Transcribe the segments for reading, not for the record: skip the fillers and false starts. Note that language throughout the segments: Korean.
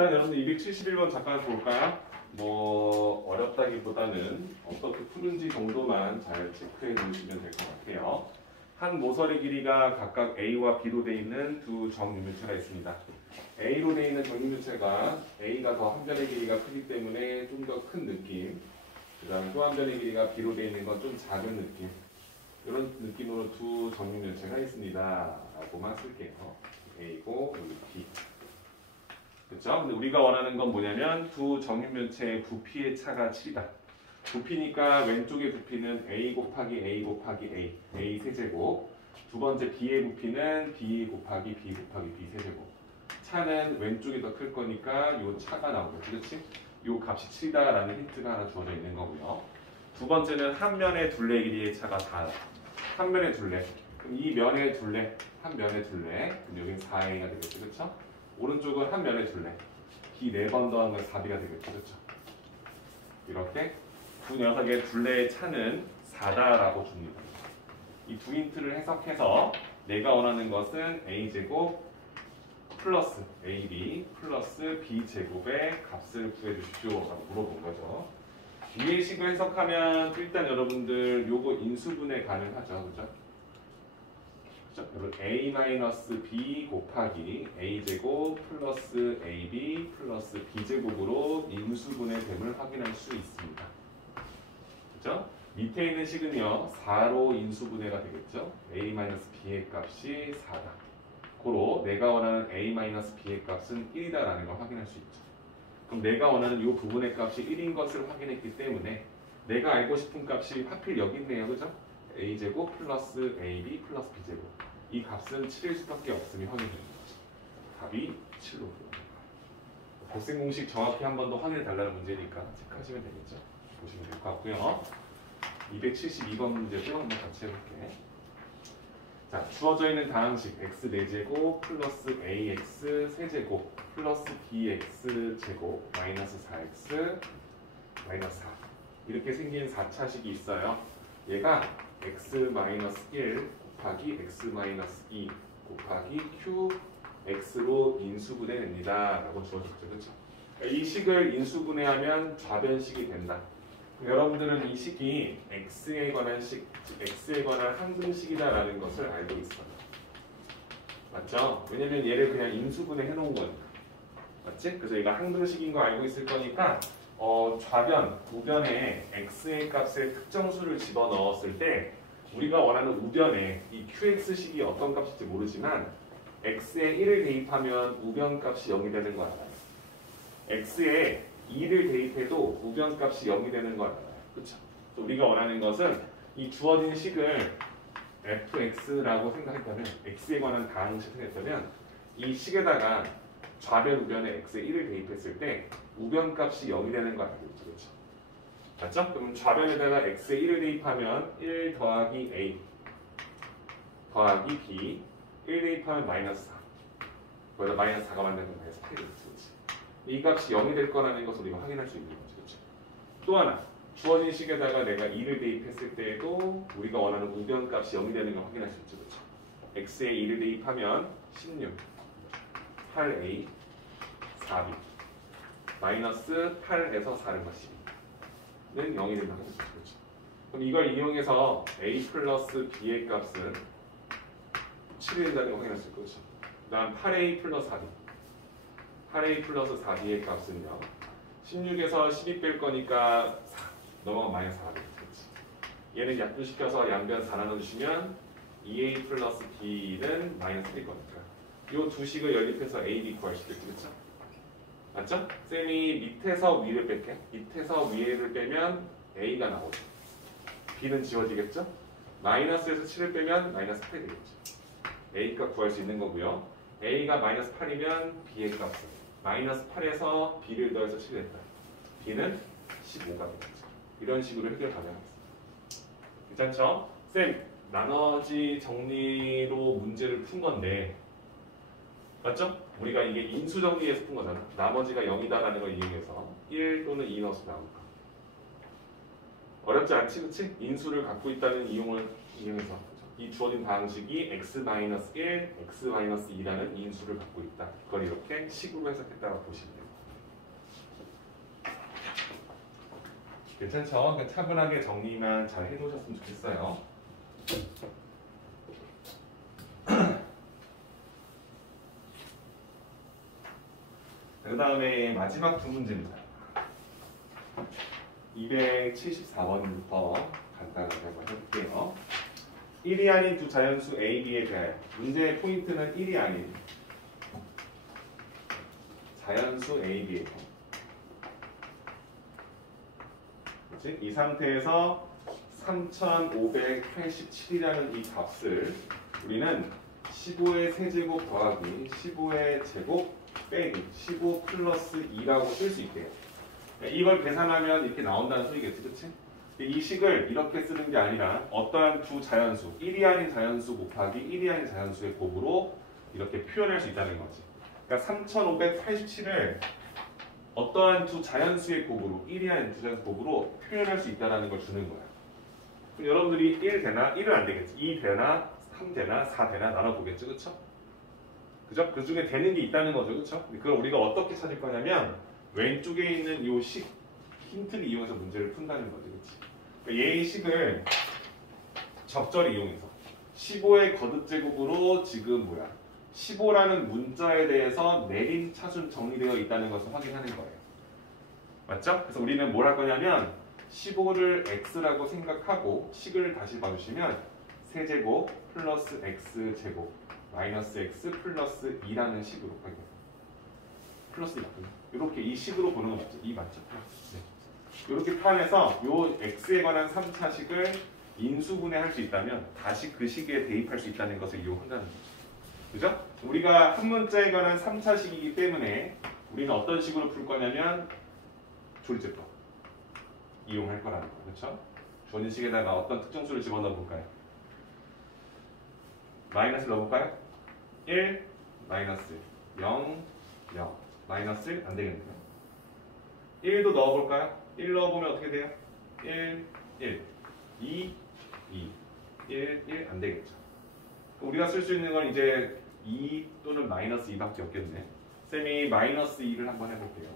일단 여러분들 271번 잠깐 볼까요? 뭐 어렵다기보다는 어떻게 푸는지 정도만 잘 체크해 놓으시면 될 것 같아요. 한 모서리 길이가 각각 A와 B로 되어 있는 두 정유물체가 있습니다. A로 되어 있는 정유물체가 A가 더 한 변의 길이가 크기 때문에 좀 더 큰 느낌, 그 다음에 또 한 변의 길이가 B로 되어 있는 건 좀 작은 느낌, 이런 느낌으로 두 정유물체가 있습니다 라고만 쓸게요. A고 여기 B. 그렇죠? 근데 우리가 원하는 건 뭐냐면 두 정유면체의 부피의 차가 7이다. 부피니까 왼쪽의 부피는 A 곱하기 A 곱하기 A, A 세제곱. 두 번째 B의 부피는 B 곱하기 B 곱하기 B 세제곱. 차는 왼쪽이 더 클 거니까 요 차가 나오겠지, 그렇지? 요 값이 7이다라는 힌트가 하나 주어져 있는 거고요. 두 번째는 한 면의 둘레 길이의 차가 4다. 한 면의 둘레. 그럼 이 면의 둘레, 한 면의 둘레. 그럼 여기는 4A가 되겠지, 그렇죠? 오른쪽은 한 면의 둘레. B 4번 더한 건 4B가 되겠죠. 그렇죠? 이렇게 두 녀석의 둘레의 차는 4다라고 줍니다. 이 두 힌트를 해석해서 내가 원하는 것은 A제곱 플러스 AB 플러스 B제곱의 값을 구해주십시오 라고 물어본 거죠. 위의 식을 해석하면 일단 여러분들 요거 인수분해 가능하죠. 그죠? A-B 곱하기 A제곱 플러스 AB 플러스 B제곱으로 인수분해됨을 확인할 수 있습니다. 그죠? 밑에 있는 식은요 4로 인수분해가 되겠죠. A-B의 값이 4다. 고로 내가 원하는 A-B의 값은 1이다 라는 걸 확인할 수 있죠. 그럼 내가 원하는 이 부분의 값이 1인 것을 확인했기 때문에 내가 알고 싶은 값이 하필 여기 있네요. 그죠? A제곱 플러스 AB 플러스 B제곱. 이 값은 7일 수밖에 없음이 확인되는 거죠. 답이 7로 들어갑니다. 발생 공식 정확히 한 번 더 확인해 달라는 문제니까 체크하시면 되겠죠. 보시면 될 것 같고요. 272번 문제도 한번 같이 해볼게. 자, 주어져 있는 다항식 x 4제곱 플러스 ax 세제곱 플러스 bx 제곱 마이너스 4x 마이너스 4 이렇게 생긴 4차식이 있어요. 얘가 x-1 곱하기 x-2 곱하기 qx로 인수분해됩니다 라고 주어졌죠. 그렇죠? 이 식을 인수분해하면 좌변식이 된다. 여러분들은 이 식이 x에 관한 식, 즉 x에 관한 항등식이다라는 것을 알고 있어요. 맞죠? 왜냐면 얘를 그냥 인수분해 해놓은 거니까. 맞지? 그래서 얘가 항등식인 거 알고 있을 거니까 좌변, 우변에 x의 값에 특정 수를 집어넣었을 때 우리가 원하는 우변에 이 qx식이 어떤 값일지 모르지만 x에 1을 대입하면 우변 값이 0이 되는 거 알아요. x에 2를 대입해도 우변 값이 0이 되는 거 알아요. 그렇죠? 우리가 원하는 것은 이 주어진 식을 fx라고 생각했다면 x에 관한 다항식을 생각했다면 이 식에다가 좌변 우변에 x에 1을 대입했을 때 우변 값이 0이 되는 거 알겠죠? 그렇죠? 맞죠? 그럼 좌변에다가 x에 1을 대입하면 1 더하기 a 더하기 b 1 대입하면 마이너스 4 거기다 마이너스 4가 만나면 마이너스 8이 되겠지. 이 값이 0이 될 거라는 것을 우리가 확인할 수 있는 거죠. 그렇죠? 또 하나 주어진 식에다가 내가 2를 대입했을 때에도 우리가 원하는 우변 값이 0이 되는 걸 확인할 수 있죠. 그렇죠? x에 2를 대입하면 16 8a 4b 마이너스 8에서 4를 마시는 0이 된다고 했죠. 그렇죠? 그럼 이걸 이용해서 a 플러스 b의 값은 7이 된다는 걸 확인할 수 있고, 그렇죠? 그 다음 8a 플러스 4b 8a 플러스 4b의 값은요 16에서 12 뺄 거니까 4 넘어가면 마이너스 4가 되겠지. 얘는 약분시켜서 양변 4 나눠주시면 2a 플러스 b는 마이너스 1일 거니까 이 두 식을 연립해서 a, b 구할 수 있겠죠. 그렇죠? 맞죠? 쌤이 밑에서 위를 뺄게. 밑에서 위를 빼면 a가 나오죠. b는 지워지겠죠? 마이너스에서 7을 빼면 마이너스 8이 되겠죠. a 값 구할 수 있는 거고요. a가 마이너스 8이면 b의 값은 마이너스 8에서 b를 더해서 7을 했다. b는 15가 되겠죠. 이런 식으로 해결 가능하겠습니다. 괜찮죠? 쌤, 나머지 정리로 문제를 푼 건데 맞죠? 우리가 이게 인수 정리해서 푼 거잖아. 나머지가 0이다라는 걸 이용해서 1 또는 2 넣어서 나올까. 어렵지 않지, 그치? 인수를 갖고 있다는 이용을 이용해서 이 주어진 다항식이 x-1, x-2라는 인수를 갖고 있다. 그걸 이렇게 식으로 해석했다고 보시면 됩니다. 괜찮죠? 그냥 차분하게 정리만 잘 해놓으셨으면 좋겠어요. 그 다음에 마지막 두 문제입니다. 274번부터 간단하게 한번 해볼게요. 1이 아닌 두 자연수 A, B에 대하여 문제의 포인트는 1이 아닌 자연수 A, B에 대하여 이 상태에서 3587이라는 이 값을 우리는 15의 세제곱 더하기 15의 제곱 빼기 15 플러스 2라고 쓸 수 있대요. 이걸 계산하면 이렇게 나온다는 소리겠지, 그치? 이 식을 이렇게 쓰는 게 아니라 어떠한 두 자연수, 1이 아닌 자연수 곱하기 1이 아닌 자연수의 곱으로 이렇게 표현할 수 있다는 거지. 그러니까 3587을 어떠한 두 자연수의 곱으로 1이 아닌 두 자연수 곱으로 표현할 수 있다는 걸 주는 거야. 그럼 여러분들이 1 되나 1은 안 되겠지. 2 되나 3 되나 4 되나 나눠보겠죠, 그쵸? 그죠? 그 중에 되는 게 있다는 거죠, 그쵸? 그걸 우리가 어떻게 찾을 거냐면 왼쪽에 있는 이 식 힌트를 이용해서 문제를 푼다는 거지, 그치? 그러니까 얘의 식을 적절히 이용해서 15의 거듭제곱으로 지금 15라는 문자에 대해서 내림 차순 정리되어 있다는 것을 확인하는 거예요. 맞죠? 그래서 우리는 뭘 할 거냐면 15를 x라고 생각하고 식을 다시 봐주시면 세제곱 플러스 x제곱 마이너스 x 플러스 2라는 식으로 하겠습니다. 플러스 2 맞군요. 이렇게 이 식으로 보는 거 맞죠? 2 맞죠? 네. 이렇게 포함해서 요 x에 관한 3차식을 인수분해할 수 있다면 다시 그 식에 대입할 수 있다는 것을 이용한다는 거죠. 그죠? 우리가 한 문자에 관한 3차식이기 때문에 우리는 어떤 식으로 풀 거냐면 조리제법 이용할 거라는 거. 그렇죠? 주어진 식에다가 어떤 특정수를 집어넣어 볼까요? 마이너스 넣어볼까요? 1, 마이너스 0, 0 마이너스 1 안 되겠네요. 1도 넣어볼까요? 1 넣어보면 어떻게 돼요? 1, 1 2, 2 1, 1 안 되겠죠. 우리가 쓸 수 있는 건 이제 2 또는 마이너스 2밖에 없겠네. 쌤이 마이너스 2를 한번 해볼게요.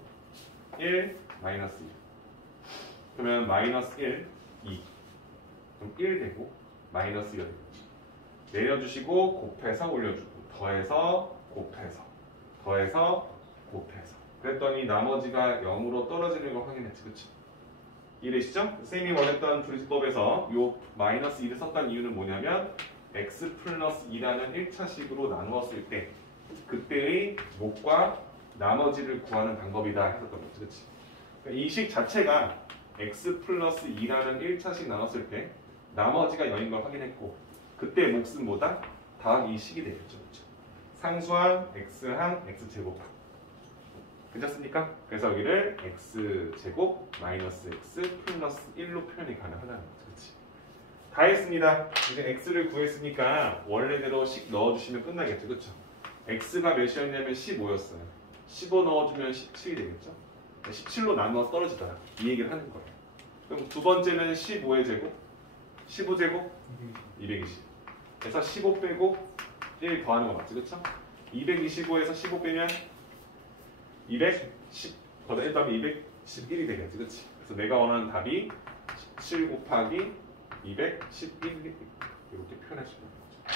1, 마이너스 2 그러면 마이너스 1, 2 그럼 1 되고 마이너스 2가 되겠죠. 내려주시고 곱해서 올려주고 더해서 곱해서 더해서 곱해서 그랬더니 나머지가 0으로 떨어지는 걸 확인했지, 그치? 이해되시죠? 쌤이 원했던 조리법에서 요 마이너스 2를 썼던 이유는 뭐냐면 x 플러스 2라는 1차식으로 나누었을 때 그때의 목과 나머지를 구하는 방법이다 했었던 거지, 그치? 이 식 자체가 x 플러스 2라는 1차식 나눴을 때 나머지가 0인 걸 확인했고 그때 몫은 뭐다? 다음 이 식이 되겠죠, 그렇죠? 상수항 x항 x제곱 괜찮습니까? 그래서 여기를 x제곱 마이너스 x 플러스 1로 표현이 가능하다는 거죠, 그렇지? 다 했습니다. 이제 x를 구했으니까 원래대로 식 넣어주시면 끝나겠죠, 그렇죠? x가 몇이었냐면 15였어요. 15 넣어주면 17이 되겠죠? 17로 나누어 떨어지더라. 이 얘기를 하는 거예요. 그럼 두 번째는 15의 제곱 15제곱 220 그래서 15 빼고 1 더하는 거 맞지, 그쵸? 225에서 15 빼면 210 더해서 1 더하면 211이 되겠지, 그치? 그래서 내가 원하는 답이 17 곱하기 211 이렇게 표현할 수 있는 거죠.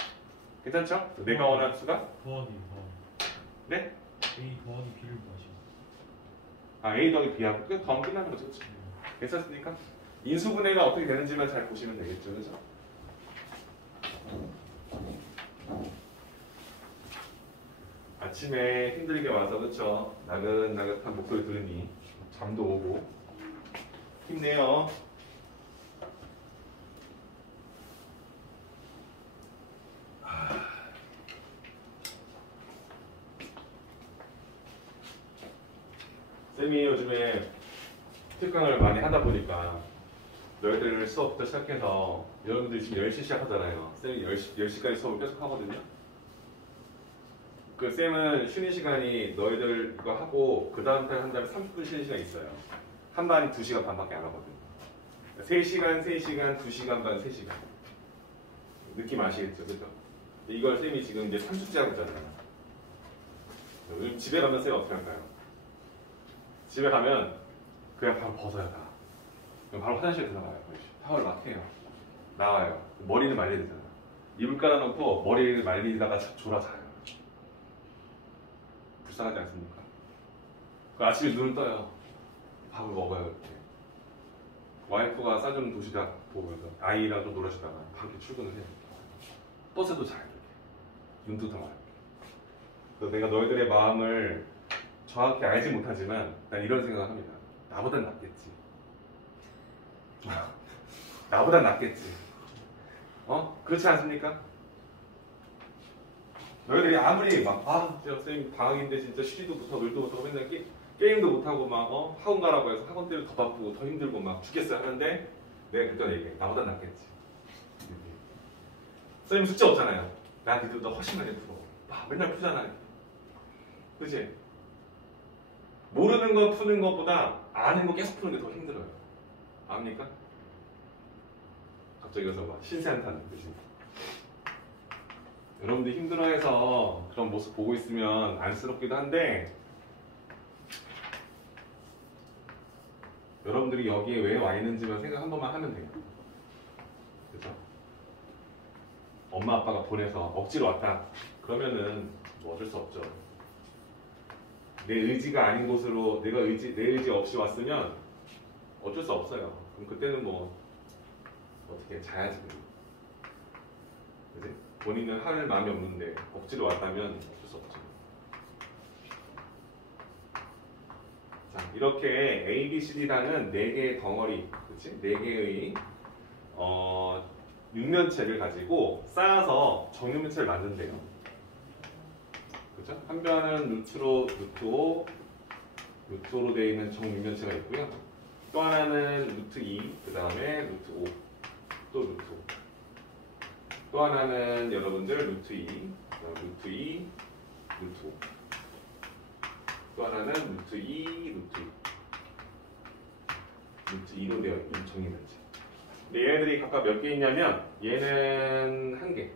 괜찮죠? 내가 원하는 수가? 더하기 네? A 더하기 B를 구하시오. A 더하기 B하고 더하면 끝나는 거죠, 그쵸? 괜찮습니까? 인수분해가 어떻게 되는지만 잘 보시면 되겠죠, 그죠? 아침에 힘들게 와서 그쵸? 나긋나긋한 목소리 들으니 잠도 오고 힘내요. 쌤이 요즘에 특강을 많이 하다 보니까 너희들 수업부터 시작해서 여러분들이 지금 10시 시작하잖아요. 쌤이 10시까지 수업을 계속 하거든요. 그 쌤은 쉬는 시간이 너희들 이거 하고 그 다음 달 한 다음에 30분 쉬는 시간 있어요. 한 반이 2시간 반밖에 안 하거든요. 3시간, 3시간, 2시간 반, 3시간. 느낌 아시겠죠? 그죠? 이걸 쌤이 지금 이제 3주째 하고 있잖아요. 요즘 집에 가면 쌤 어떻게 할까요? 집에 가면 그냥 바로 벗어요, 다. 그럼 바로 화장실에 들어가요. 샤워를 막 해요. 나와요. 머리는 말려야 되잖아. 이불 깔아놓고 머리를 말리다가 졸아 자요. 불쌍하지 않습니까? 그 아침에 눈을 떠요. 밥을 먹어요. 이렇게. 와이프가 싸주는 도시락 보면서 아이랑 좀 놀아주다가 밤새 출근을 해요. 버스도 자요. 이렇게. 눈도 감아요. 그래서 내가 너희들의 마음을 정확히 알지 못하지만 난 이런 생각을 합니다. 나보단 낫겠지. 나보단 낫겠지. 그렇지 않습니까? 너희들이 아무리 선생님 방학인데 진짜 쉬지도 못하고 놀도 못하고 맨날 게임도 못하고 학원 가라고 해서 학원 때문에 더 바쁘고 더 힘들고 막 죽겠어요 하는데 내가 그때 얘기해. 나보단 낫겠지. 선생님 숙제 없잖아요. 나 니들보다 훨씬 많이 풀어. 맨날 푸잖아요. 그치? 모르는 거 푸는 것보다 아는 거 계속 푸는 게 더 힘들어요. 압니까? 갑자기 여기서 막 신세한탄 듯이. 여러분들 힘들어해서 그런 모습 보고 있으면 안쓰럽기도 한데 여러분들이 여기에 왜 와 있는지만 생각 한 번만 하면 돼요. 그죠? 엄마 아빠가 보내서 억지로 왔다. 그러면은 뭐 어쩔 수 없죠. 내 의지가 아닌 곳으로 내 의지 없이 왔으면 어쩔 수 없어요. 그럼 그때는 뭐 어떻게 자야지. 그지? 본인은 할 마음이 없는데 억지로 왔다면 어쩔 수 없죠. 자, 이렇게 A, B, C, D라는 4개의 덩어리, 그치? 4개의 육면체를 가지고 쌓아서 정육면체를 만든대요. 그죠? 한 변은 루트로, 루트 5, 루트 5로 되어 있는 정육면체가 있고요. 또 하나는 루트 2, 그 다음에 루트 5, 또 루트 5. 또 하나는 여러분들 루트 2, 루트 2, 루트 5. 또 하나는 루트 2, 루트 2. 루트 2로 되어 있는 정육면체. 근데 얘네들이 각각 몇 개 있냐면 얘는 1개,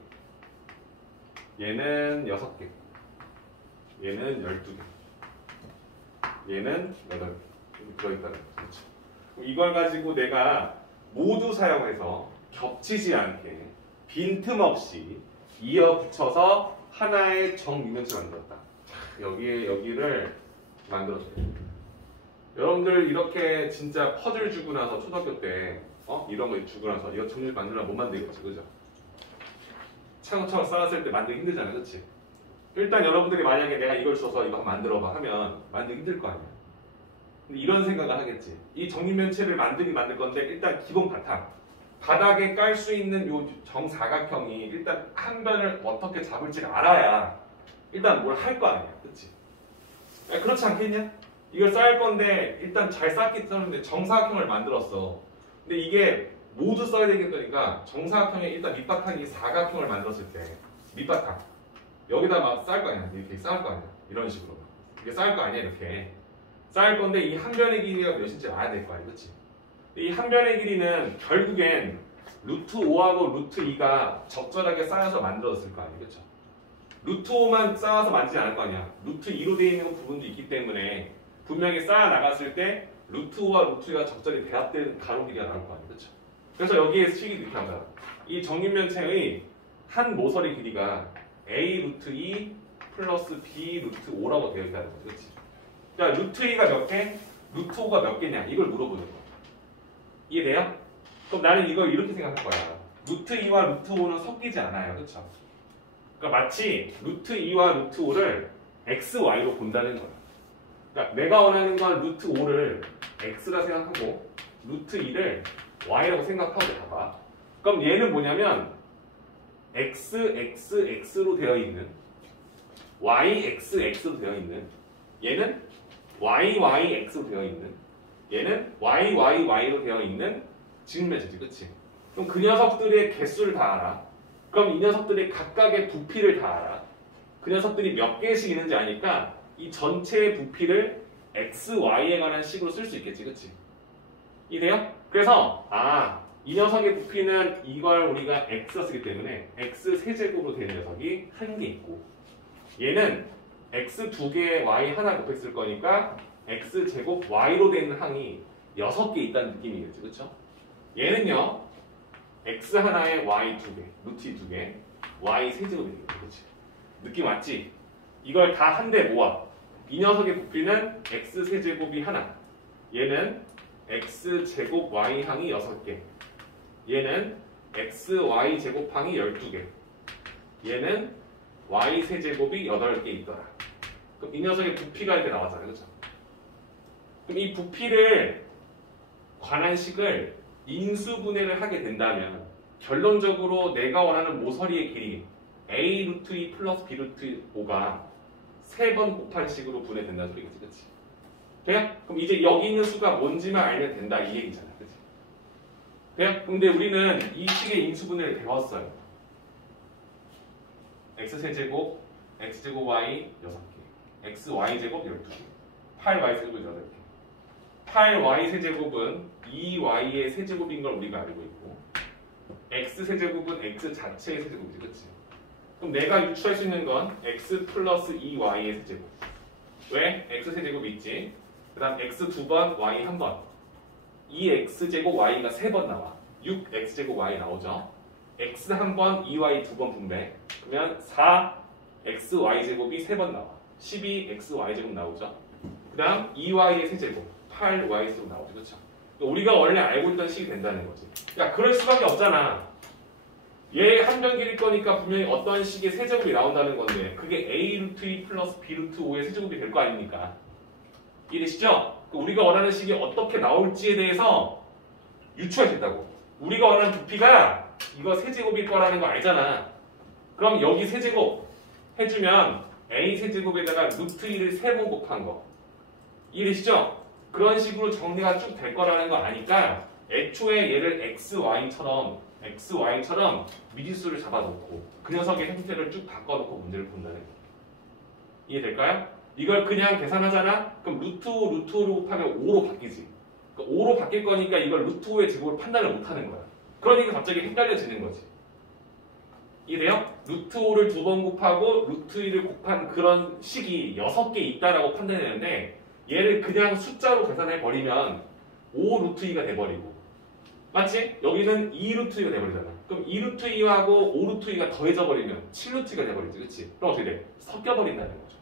얘는 6개, 얘는 12개, 얘는 8개 들어있다는 거죠. 이걸 가지고 내가 모두 사용해서 겹치지 않게 빈틈없이 이어 붙여서 하나의 정육면체 만들었다. 여기를 만들었어요. 여러분들 이렇게 진짜 퍼즐 주고 나서 초등학교 때 이런 거 주고 나서 이거 정육 만들면 못 만들겠지, 그죠? 차곡차곡 쌓았을 때 만들기 힘들잖아요, 그렇지? 일단 여러분들이 만약에 내가 이걸 줘서 이거 한번 만들어봐 하면 만들기 힘들 거 아니야. 근데 이런 생각을 하겠지. 이 정육면체를 만들 건데 일단 기본 바닥에 깔 수 있는 요 정사각형이 일단 한 변을 어떻게 잡을지 알아야 일단 뭘 할 거 아니야, 그렇지? 그렇지 않겠냐? 이걸 쌓을 건데 일단 잘 쌓기 때문에 정사각형을 만들었어. 근데 이게 모두 써야 되겠다니까 정사각형의 일단 밑바탕이 사각형을 만들었을 때 밑바탕 여기다 막 쌓을 거 아니야. 이렇게 쌓을 거 아니야. 이런 식으로 이게 쌓을 거 아니야. 이렇게 쌓을 건데 이 한 변의 길이가 몇인지 알아야 될 거 아니야, 그렇지? 이 한 변의 길이는 결국엔 루트 5하고 루트 2가 적절하게 쌓여서 만들어졌을 거 아니야, 그렇죠? 루트 5만 쌓아서 만들지 않을 거 아니야. 루트 2로 되어 있는 부분도 있기 때문에 분명히 쌓아 나갔을 때 루트 5와 루트 2가 적절히 배합된 가로 길이가 나올 거 아니야, 그렇죠? 그래서 여기에 식이 이렇게 한다. 이 정육면체의 한 모서리 길이가 A 루트 2 플러스 B 루트 5라고 되어 있다는 거지, 그렇지? 그러니까 루트 2가 몇 개, 루트 5가 몇 개냐 이걸 물어보는 거야. 이해돼요? 그럼 나는 이걸 이렇게 생각할 거야. 루트 2와 루트 5는 섞이지 않아요, 그렇죠? 그러니까 마치 루트 2와 루트 5를 x, y로 본다는 거야. 그러니까 내가 원하는 건 루트 5를 x라 생각하고 루트 2를 y라고 생각하고 봐봐. 그럼 얘는 뭐냐면 x, x, x로 되어 있는 y, x, x로 되어 있는 얘는 y, y, x로 되어 있는 얘는 y, y, y로 되어 있는 직면체지, 그치? 그럼 그 녀석들의 개수를 다 알아. 그럼 이 녀석들의 각각의 부피를 다 알아. 그 녀석들이 몇 개씩 있는지 아니까 이 전체의 부피를 x, y에 관한 식으로 쓸 수 있겠지, 그치? 이해돼요? 그래서 이 녀석의 부피는 이걸 우리가 x라 쓰기 때문에 x 세제곱으로 되는 녀석이 한 개 있고 얘는 x 2개에 y 하나 곱했을 거니까 x 제곱 y로 되는 항이 6개 있다는 느낌이겠죠. 그렇죠? 얘는요. x 하나에 y 2개, 루트 2개, y 세제곱이겠죠. 그렇지? 느낌 왔지? 이걸 다 한데 모아. 이 녀석의 부피는 x 세제곱이 하나. 얘는 x 제곱 y 항이 6개. 얘는 x y 제곱항이 12개. 얘는 y 세제곱이 8개 있더라. 그럼 이 녀석의 부피가 이렇게 나왔잖아요. 그렇죠? 그럼 이 부피를 관한 식을 인수분해를 하게 된다면 결론적으로 내가 원하는 모서리의 길이 a 루트 2 플러스 b 루트 5가 3번 곱한 식으로 분해된다는 소리겠지. 그치? 돼? 그럼 이제 여기 있는 수가 뭔지만 알면 된다 이 얘기잖아. 그치? 돼? 근데 우리는 이 식의 인수분해를 배웠어요. x세제곱, x제곱 y 6개, xy제곱 12개, 8y세제곱 8개. 8y세제곱은 2y의 세제곱인 걸 우리가 알고 있고 x세제곱은 x 자체의 세제곱이지. 그치? 그럼 내가 유추할 수 있는 건 x 플러스 2y의 세제곱. 왜? x 세제곱이 있지. 그 다음 x 2번, y 1번. 2x제곱 y가 3번 나와. 6x제곱 y 나오죠. x 1번, 2y 2번 분배. 그러면 4xy제곱이 3번 나와. 12xy제곱 나오죠. 그 다음 2y의 세제곱. 8y 세제곱 나오죠. 그렇죠? 우리가 원래 알고 있던 식이 된다는 거지. 야, 그럴 수밖에 없잖아. 얘 한변길일 거니까 분명히 어떤 식의 세제곱이 나온다는 건데 그게 a 루트 2 플러스 b 루트 5의 세제곱이 될 거 아닙니까? 이해되시죠? 우리가 원하는 식이 어떻게 나올지에 대해서 유추할 수 있다고. 우리가 원하는 부피가 이거 세제곱일 거라는 거 알잖아. 그럼 여기 세제곱 해주면 a 세제곱에다가 루트 2를 3번 곱한 거. 이해되시죠? 그런 식으로 정리가 쭉 될 거라는 거 아니까 애초에 얘를 xy처럼 미지수를 잡아놓고 그 녀석의 형태를 쭉 바꿔놓고 문제를 본다는 거예요. 이해될까요? 이걸 그냥 계산하잖아? 그럼 루트 5, 루트 5로 곱하면 5로 바뀌지. 그러니까 5로 바뀔 거니까 이걸 루트 5의 제곱을 판단을 못하는 거야. 그러니까 갑자기 헷갈려지는 거지. 이해돼요? 루트 5를 2번 곱하고 루트 2를 곱한 그런 식이 6개 있다라고 판단했는데 얘를 그냥 숫자로 계산해버리면 5 루트 2가 돼버리고 맞지? 여기는 2 루트 2가 돼버리잖아. 그럼 2 루트 2하고 5 루트 2가 더해져버리면 7 루트 2가 돼버리지. 그치? 그럼 어떻게 돼? 섞여버린다는 거죠.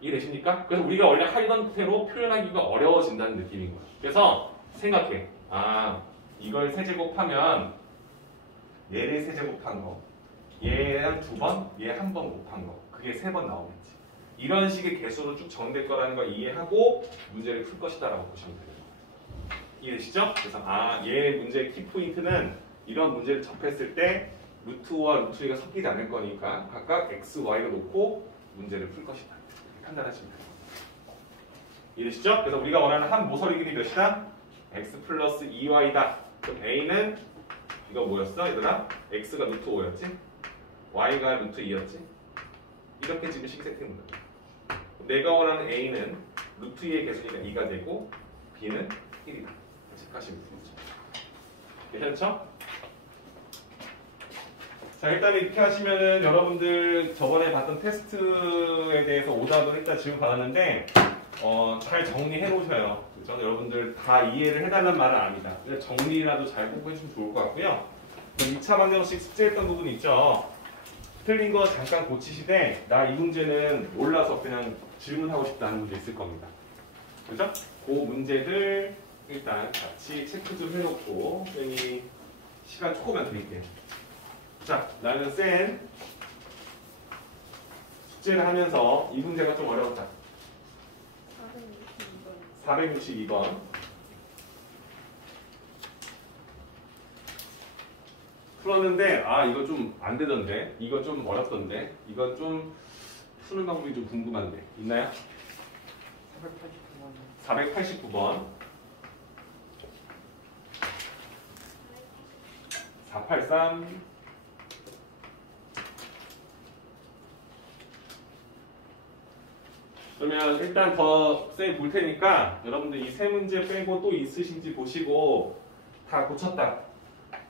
이해되십니까? 그래서 우리가 원래 하던 태로 표현하기가 어려워진다는 느낌인 거야. 그래서 생각해. 아, 이걸 세제곱하면 얘를 세제곱한 거, 얘랑 2번, 얘 1번 곱한 거, 그게 3번 나오겠지. 이런 식의 개수로 쭉 정될 거라는 걸 이해하고 문제를 풀 것이다라고 보시면 돼요. 이해되시죠? 그래서 얘 문제의 키포인트는 이런 문제를 접했을 때 루트 5와 루트 2가 섞이지 않을 거니까 각각 x, y를 놓고 문제를 풀 것이다. 이렇게 판단하시면 돼요. 이해되시죠? 그래서 우리가 원하는 한 모서리 길이 몇이다? x 플러스 2y다. 그럼 a는 이거 뭐였어? 얘들아? x가 루트 5였지? y가 루트 2였지? 이렇게 지금 식색해놓는 거야. 내가 원하는 a는 루트 2의 개수니까 2가 되고 b는 1이다. 체크하시면 되죠. 괜찮죠? 자, 일단 이렇게 하시면은 여러분들 저번에 봤던 테스트에 대해서 오답을 일단 지금 받았는데 잘 정리해 놓으셔요. 저는 여러분들 다 이해를 해달라는 말은 아닙니다. 그냥 정리라도 잘 꼭 해주시면 좋을 것 같고요. 2차 방정식 숙제했던 부분 있죠. 틀린 거 잠깐 고치시되 나 이 문제는 몰라서 그냥 질문하고 싶다는 문제 있을 겁니다. 그죠? 그 문제들 일단 같이 체크 좀 해놓고 선생님이 시간 조금만 드릴게요. 자, 나는 쌤 숙제를 하면서 이 문제가 좀 어려웠다. 462번. 풀었는데 이거 좀 안 되던데, 이거 좀 어렵던데, 이거 좀 푸는 방법이 좀 궁금한데 있나요? 489번 483 그러면 일단 더 쌤이 볼 테니까 여러분들 이 세 문제 빼고 또 있으신지 보시고 다 고쳤다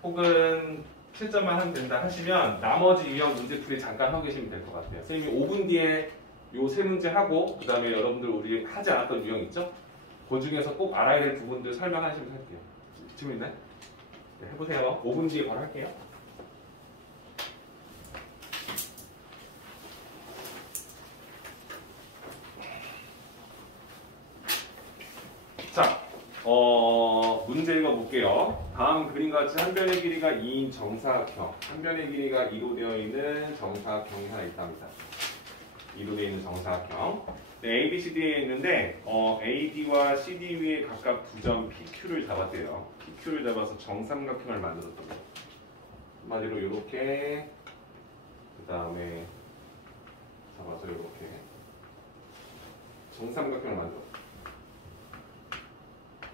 혹은 7점만 하면 된다 하시면 나머지 유형 문제풀이 잠깐 하고 계시면 될 것 같아요. 선생님이 5분 뒤에 요 세 문제 하고 그 다음에 여러분들 우리 하지 않았던 유형 있죠? 그 중에서 꼭 알아야 될 부분들 설명하시면 할게요. 질문 있나요? 네, 해보세요. 5분 뒤에 바로 할게요. 자, 문제 읽어볼게요. 다음 그림과 같이 한 변의 길이가 2인 정사각형, 한 변의 길이가 2로 되어 있는 정사각형이 하나 있답니다. 2로 되어 있는 정사각형. 네, A, B, C, D에 있는데 A, D와 C, D 위에 각각 두 점 PQ를 잡았대요. PQ를 잡아서 정삼각형을 만들었던 거예요. 한마디로 이렇게 그 다음에 잡아서 이렇게 정삼각형을 만들었어요.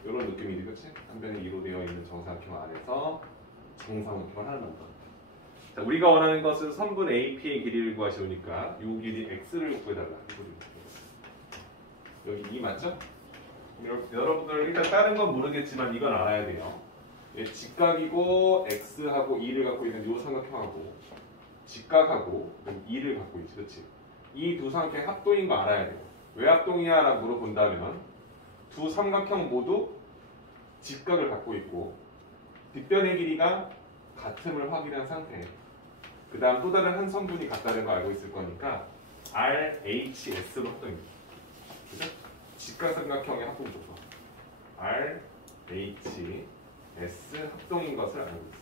이런 느낌이지, 그치? 한 변의 2로 되어 있는 정사각형 안에서 정삼각형을 하나 만들었다. 자, 우리가 원하는 것은 선분 AP의 길이를 구하시오니까 이 길이 X를 구해달라. 여기 2 맞죠? 여러분들 일단 다른 건 모르겠지만 이건 알아야 돼요. 직각이고 X하고 2를 갖고 있는 이 삼각형하고 직각하고 2를 갖고 있지, 그치? 이 두 삼각형의 합동인 거 알아야 돼요. 왜 합동이야? 라고 물어본다면 두 삼각형 모두 직각을 갖고 있고 뒷변의 길이가 같음을 확인한 상태예요. 그 다음 또 다른 한 성분이 같다는 거 알고 있을 거니까 RHS로 합동입니다. 그죠? 직각삼각형의 합동 조건 RHS 합동인 것을 알고 있어요.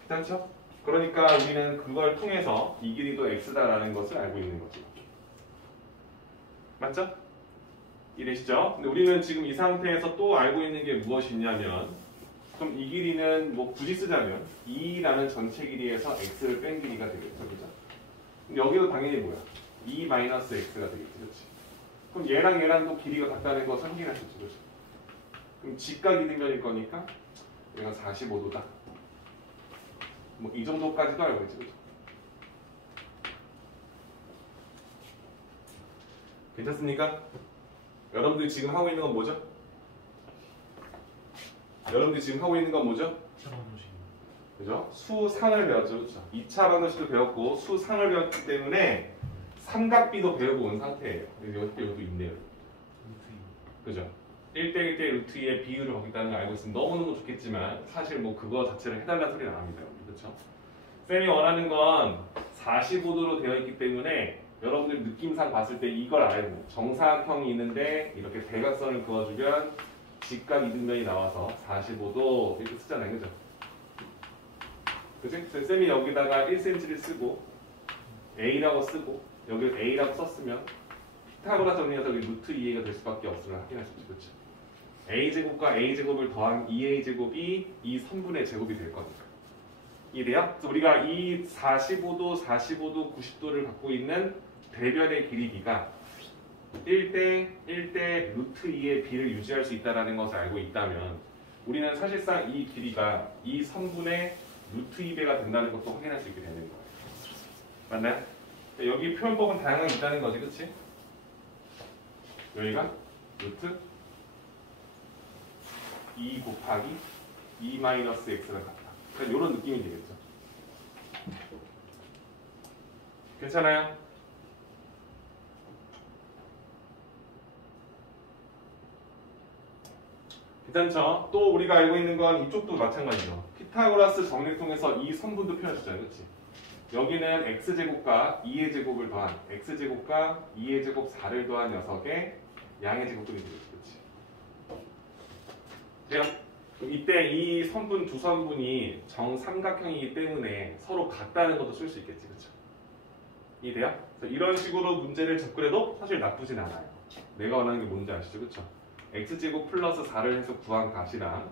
괜찮죠? 그러니까 우리는 그걸 통해서 이 길이도 X다라는 것을 알고 있는 거죠. 맞죠? 이해되시죠? 근데 우리는 지금 이 상태에서 또 알고 있는 게 무엇이 있냐면 그럼 이 길이는 뭐 굳이 쓰자면 2라는 전체 길이에서 x를 뺀 길이가 되겠죠. 그죠? 여기도 당연히 뭐야? 2-x가 되겠지. 그렇지? 그럼 얘랑 또 길이가 같다는 것을 확인할 수 있지. 그렇지? 그럼 직각 이등변일 거니까 얘가 45도다. 뭐 이 정도까지도 알고 있지. 그렇죠? 괜찮습니까? 여러분들이 지금 하고 있는 건 뭐죠? 여러분들이 지금 하고 있는 건 뭐죠? 그죠? 수상을 배웠죠. 그렇죠? 2차 방정식도 배웠고 수상을 배웠기 때문에 삼각비도 배우고 온 상태예요. 여기도 있네요. 그죠? 1대1대 루트 2의 비율을 갖겠다는 걸 알고 있으면 너무너무 좋겠지만 사실 뭐 그거 자체를 해달라는 소리는 안 합니다. 그렇죠? 쌤이 원하는 건 45도로 되어 있기 때문에 여러분들 느낌상 봤을 때 이걸 알아야 돼요. 정사각형이 있는데 이렇게 대각선을 그어주면 직각 이등변이 나와서 45도 이렇게 쓰잖아요. 그죠? 그치? 쌤이 여기다가 1cm를 쓰고 A라고 쓰고 여기 A라고 썼으면 피타고라스 정리 녀석이 루트 2a가 될 수밖에 없음을 확인할 수 있죠. 그렇죠? a제곱과 a제곱을 더한 2a제곱이 이 선분의 제곱이 될 거니까. 이해돼요? 그래서 우리가 이 45도, 45도, 90도를 갖고 있는 대변의 길이가 1대 루트 2의 비를 유지할 수 있다는 것을 알고 있다면 우리는 사실상 이 길이가 이 선분의 루트 2배가 된다는 것도 확인할 수 있게 되는 거예요. 맞나요? 여기 표현법은 다양하게 있다는 거지, 그치? 여기가 루트 2 곱하기 2-x가 같다. 그러니까 이런 느낌이 되겠죠. 괜찮아요? 괜찮죠? 또 우리가 알고 있는 건 이쪽도 마찬가지죠. 피타고라스 정리를 통해서 이 선분도 표현해주잖아요. 그렇지? 여기는 x제곱과 2의 제곱을 더한 x제곱과 2의 제곱 4를 더한 녀석의 양의 제곱들이 되겠죠. 그렇지? 돼요? 이때 이 선분 두 선분이 정삼각형이기 때문에 서로 같다는 것도 쓸 수 있겠지. 그렇죠? 이해돼요? 이런 식으로 문제를 접근해도 사실 나쁘진 않아요. 내가 원하는 게 뭔지 아시죠? 그렇죠? x제곱 플러스 4를 해서 구한 값이랑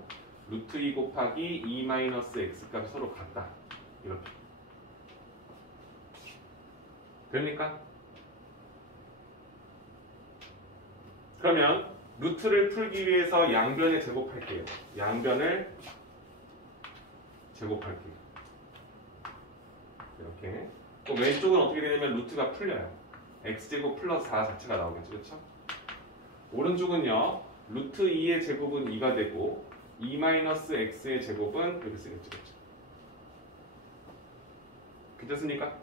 루트 2 곱하기 2-x 값이 서로 같다. 이렇게. 됩니까? 그러면 루트를 풀기 위해서 양변에 제곱할게요. 양변을 제곱할게요. 이렇게. 또 왼쪽은 어떻게 되냐면 루트가 풀려요. x제곱 플러스 4 자체가 나오겠죠. 그렇죠? 오른쪽은요. 루트 2의 제곱은 2가 되고 2-x의 제곱은 이렇게 쓰겠죠. 그렇죠? 괜찮습니까?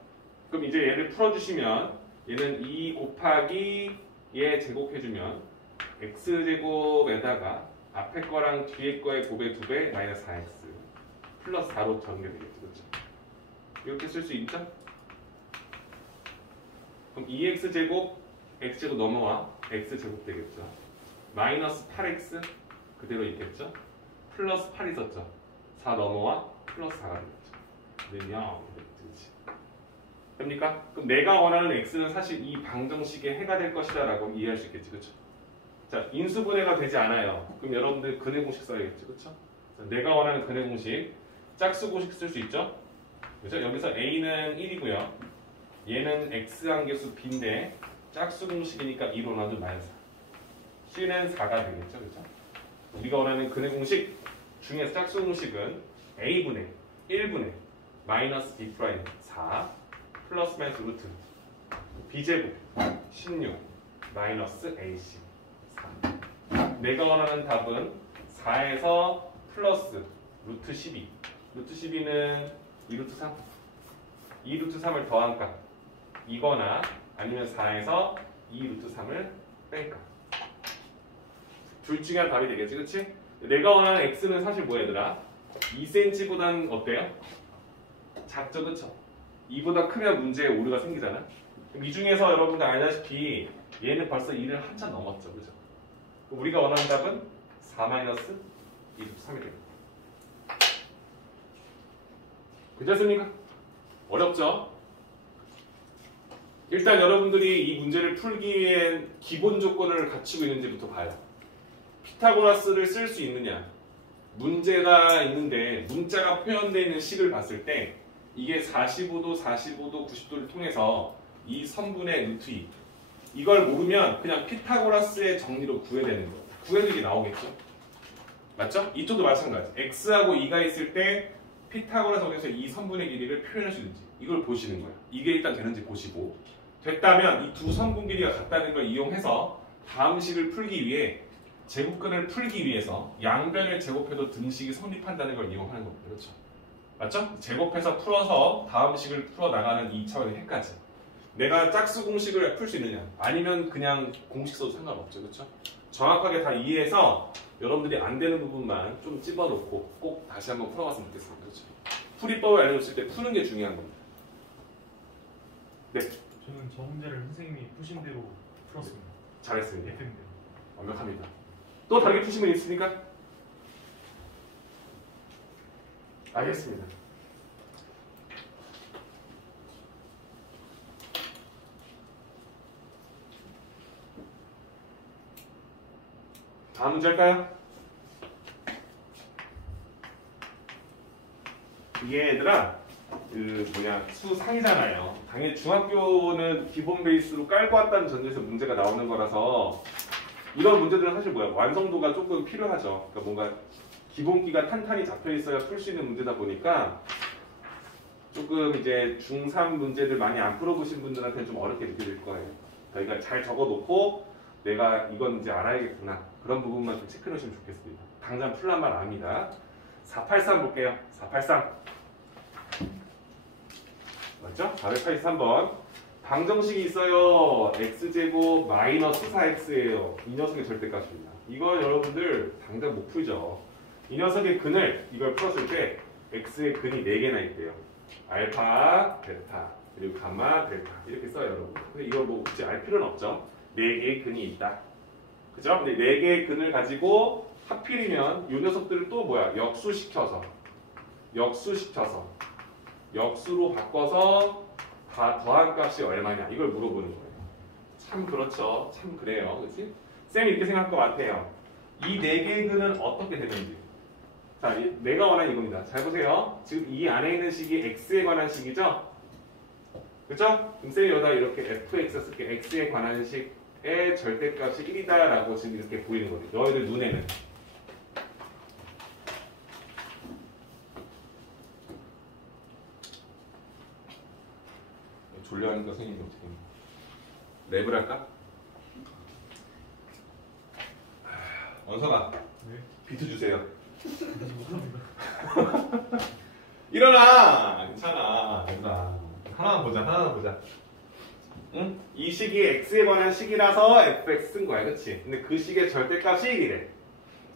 그럼 이제 얘를 풀어주시면 얘는 2 곱하기 얘 제곱해주면 x제곱에다가 앞에 거랑 뒤에 거의 곱의 2배 마이너스 4x 플러스 4로 전개되겠죠. 그렇죠? 이렇게 쓸 수 있죠? 그럼 2x제곱 x제곱 넘어와 x제곱 되겠죠. 마이너스 8x 그대로 있겠죠. 플러스 8 있었죠. 4 넘어와 플러스 4가 되겠죠. 그냥 그렇지. 됩니까? 그럼 내가 원하는 x는 사실 이 방정식의 해가 될 것이다 라고 이해할 수 있겠지. 그렇죠? 자, 인수분해가 되지 않아요. 그럼 여러분들 근해 공식 써야겠죠. 그렇죠? 내가 원하는 근해 공식 짝수 공식 쓸 수 있죠. 그렇죠? 여기서 a는 1이고요. 얘는 x 한계수 b인데 짝수 공식이니까 2로 나누면 마이너스 4. c는 4가 되겠죠. 그렇죠? 우리가 원하는 근해 공식 중에서 짝수 공식은 a분의 1분의 마이너스 b 프라임 4 플러스 마이너스 루트 b제곱 16 마이너스 ac 4. 내가 원하는 답은 4에서 플러스 루트 12 루트 12는 2루트 3 2루트 3을 더한 값 이거나 아니면 4에서 2루트 3을 뺀 값 둘 중에 하나 답이 되겠지. 그치? 내가 원하는 x는 사실 뭐야 얘들아? 2cm보단 어때요? 작죠. 그쵸? 2보다 크면 문제에 오류가 생기잖아. 이 중에서 여러분들 알다시피 얘는 벌써 2를 한참 넘었죠. 그죠? 우리가 원하는 답은 4-2루트 3이 됩니다. 괜찮습니까? 어렵죠? 일단 여러분들이 이 문제를 풀기 위한 기본 조건을 갖추고 있는지부터 봐요. 피타고라스를 쓸 수 있느냐? 문제가 있는데 문자가 표현되어 있는 식을 봤을 때 이게 45도, 45도, 90도를 통해서 이 선분의 루트 2 이걸 모르면 그냥 피타고라스의 정리로 구해야 되는 거예요. 구해도 이게 나오겠죠? 맞죠? 이쪽도 마찬가지. x하고 2가 있을 때 피타고라스 어디서 이 선분의 길이를 표현할 수 있는지 이걸 보시는 거예요. 이게 일단 되는지 보시고 됐다면 이 두 선분 길이가 같다는 걸 이용해서 다음 식을 풀기 위해 제곱근을 풀기 위해서 양변을 제곱해도 등식이 성립한다는 걸 이용하는 겁니다. 그렇죠? 맞죠? 제곱해서 풀어서 다음 식을 풀어나가는 2차원의 해까지 내가 짝수 공식을 풀 수 있느냐 아니면 그냥 공식 써도 상관없죠. 그렇죠? 정확하게 다 이해해서 여러분들이 안 되는 부분만 좀 집어넣고 꼭 다시 한번 풀어봤으면 좋겠습니다. 그렇죠? 풀이법을 알려줬을 때 푸는 게 중요한 겁니다. 네. 저는 저 문제를 선생님이 푸신 대로 풀었습니다. 잘했습니다. FM대로. 완벽합니다. 또 다르게 푸신 분 있습니까? 알겠습니다. 다음 문제 할까요? 이게 얘들아 수상이잖아요. 당연히 중학교는 기본 베이스로 깔고 왔다는 전제에서 문제가 나오는 거라서 이런 문제들은 사실 완성도가 조금 필요하죠. 그러니까 뭔가 기본기가 탄탄히 잡혀 있어야 풀 수 있는 문제다 보니까 조금 이제 중3 문제들 많이 안 풀어보신 분들한테는 좀 어렵게 느껴질 거예요. 그러니까 잘 적어놓고 내가 이건 이제 알아야겠구나 그런 부분만 좀 체크해 놓으시면 좋겠습니다. 당장 풀란 말 압니다. 483 볼게요. 483 맞죠? 483번 방정식이 있어요. x제곱 마이너스 4x예요. 이 녀석의 절대값입니다. 이거 여러분들 당장 못 풀죠. 이 녀석의 근을 이걸 풀었을 때 x의 근이 4개나 있대요. 알파, 베타, 그리고 감마, 델타 이렇게 써요 여러분. 근데 이걸 뭐 굳이 알 필요는 없죠. 4개의 근이 있다. 그죠? 근데 4개의 근을 가지고 하필이면 이 녀석들을 또 역수시켜서 역수로 바꿔서 다 더한 값이 얼마냐 이걸 물어보는 거예요. 참 그렇죠. 참 그래요. 그렇지? 쌤이 이렇게 생각할 것 같아요. 이 4개의 근은 어떻게 되는지. 자, 내가 원하는 이겁니다. 잘 보세요. 지금 이 안에 있는 식이 x에 관한 식이죠? 그렇죠? 그럼 쌤이 여기다 이렇게 fx 쓸게. x에 관한 식의 절대값이 1이다라고 지금 이렇게 보이는 거죠. 너희들 눈에는. 졸려하니까 선생님이 어떻게 랩을 할까? 원서가 네. 비트 주세요. 못합니다. 일어나! 괜찮아. 하나만 보자. 응? 이 식이 x에 관한 식이라서 fx 쓴 거야, 그치? 근데 그 식의 절대값이 1이래.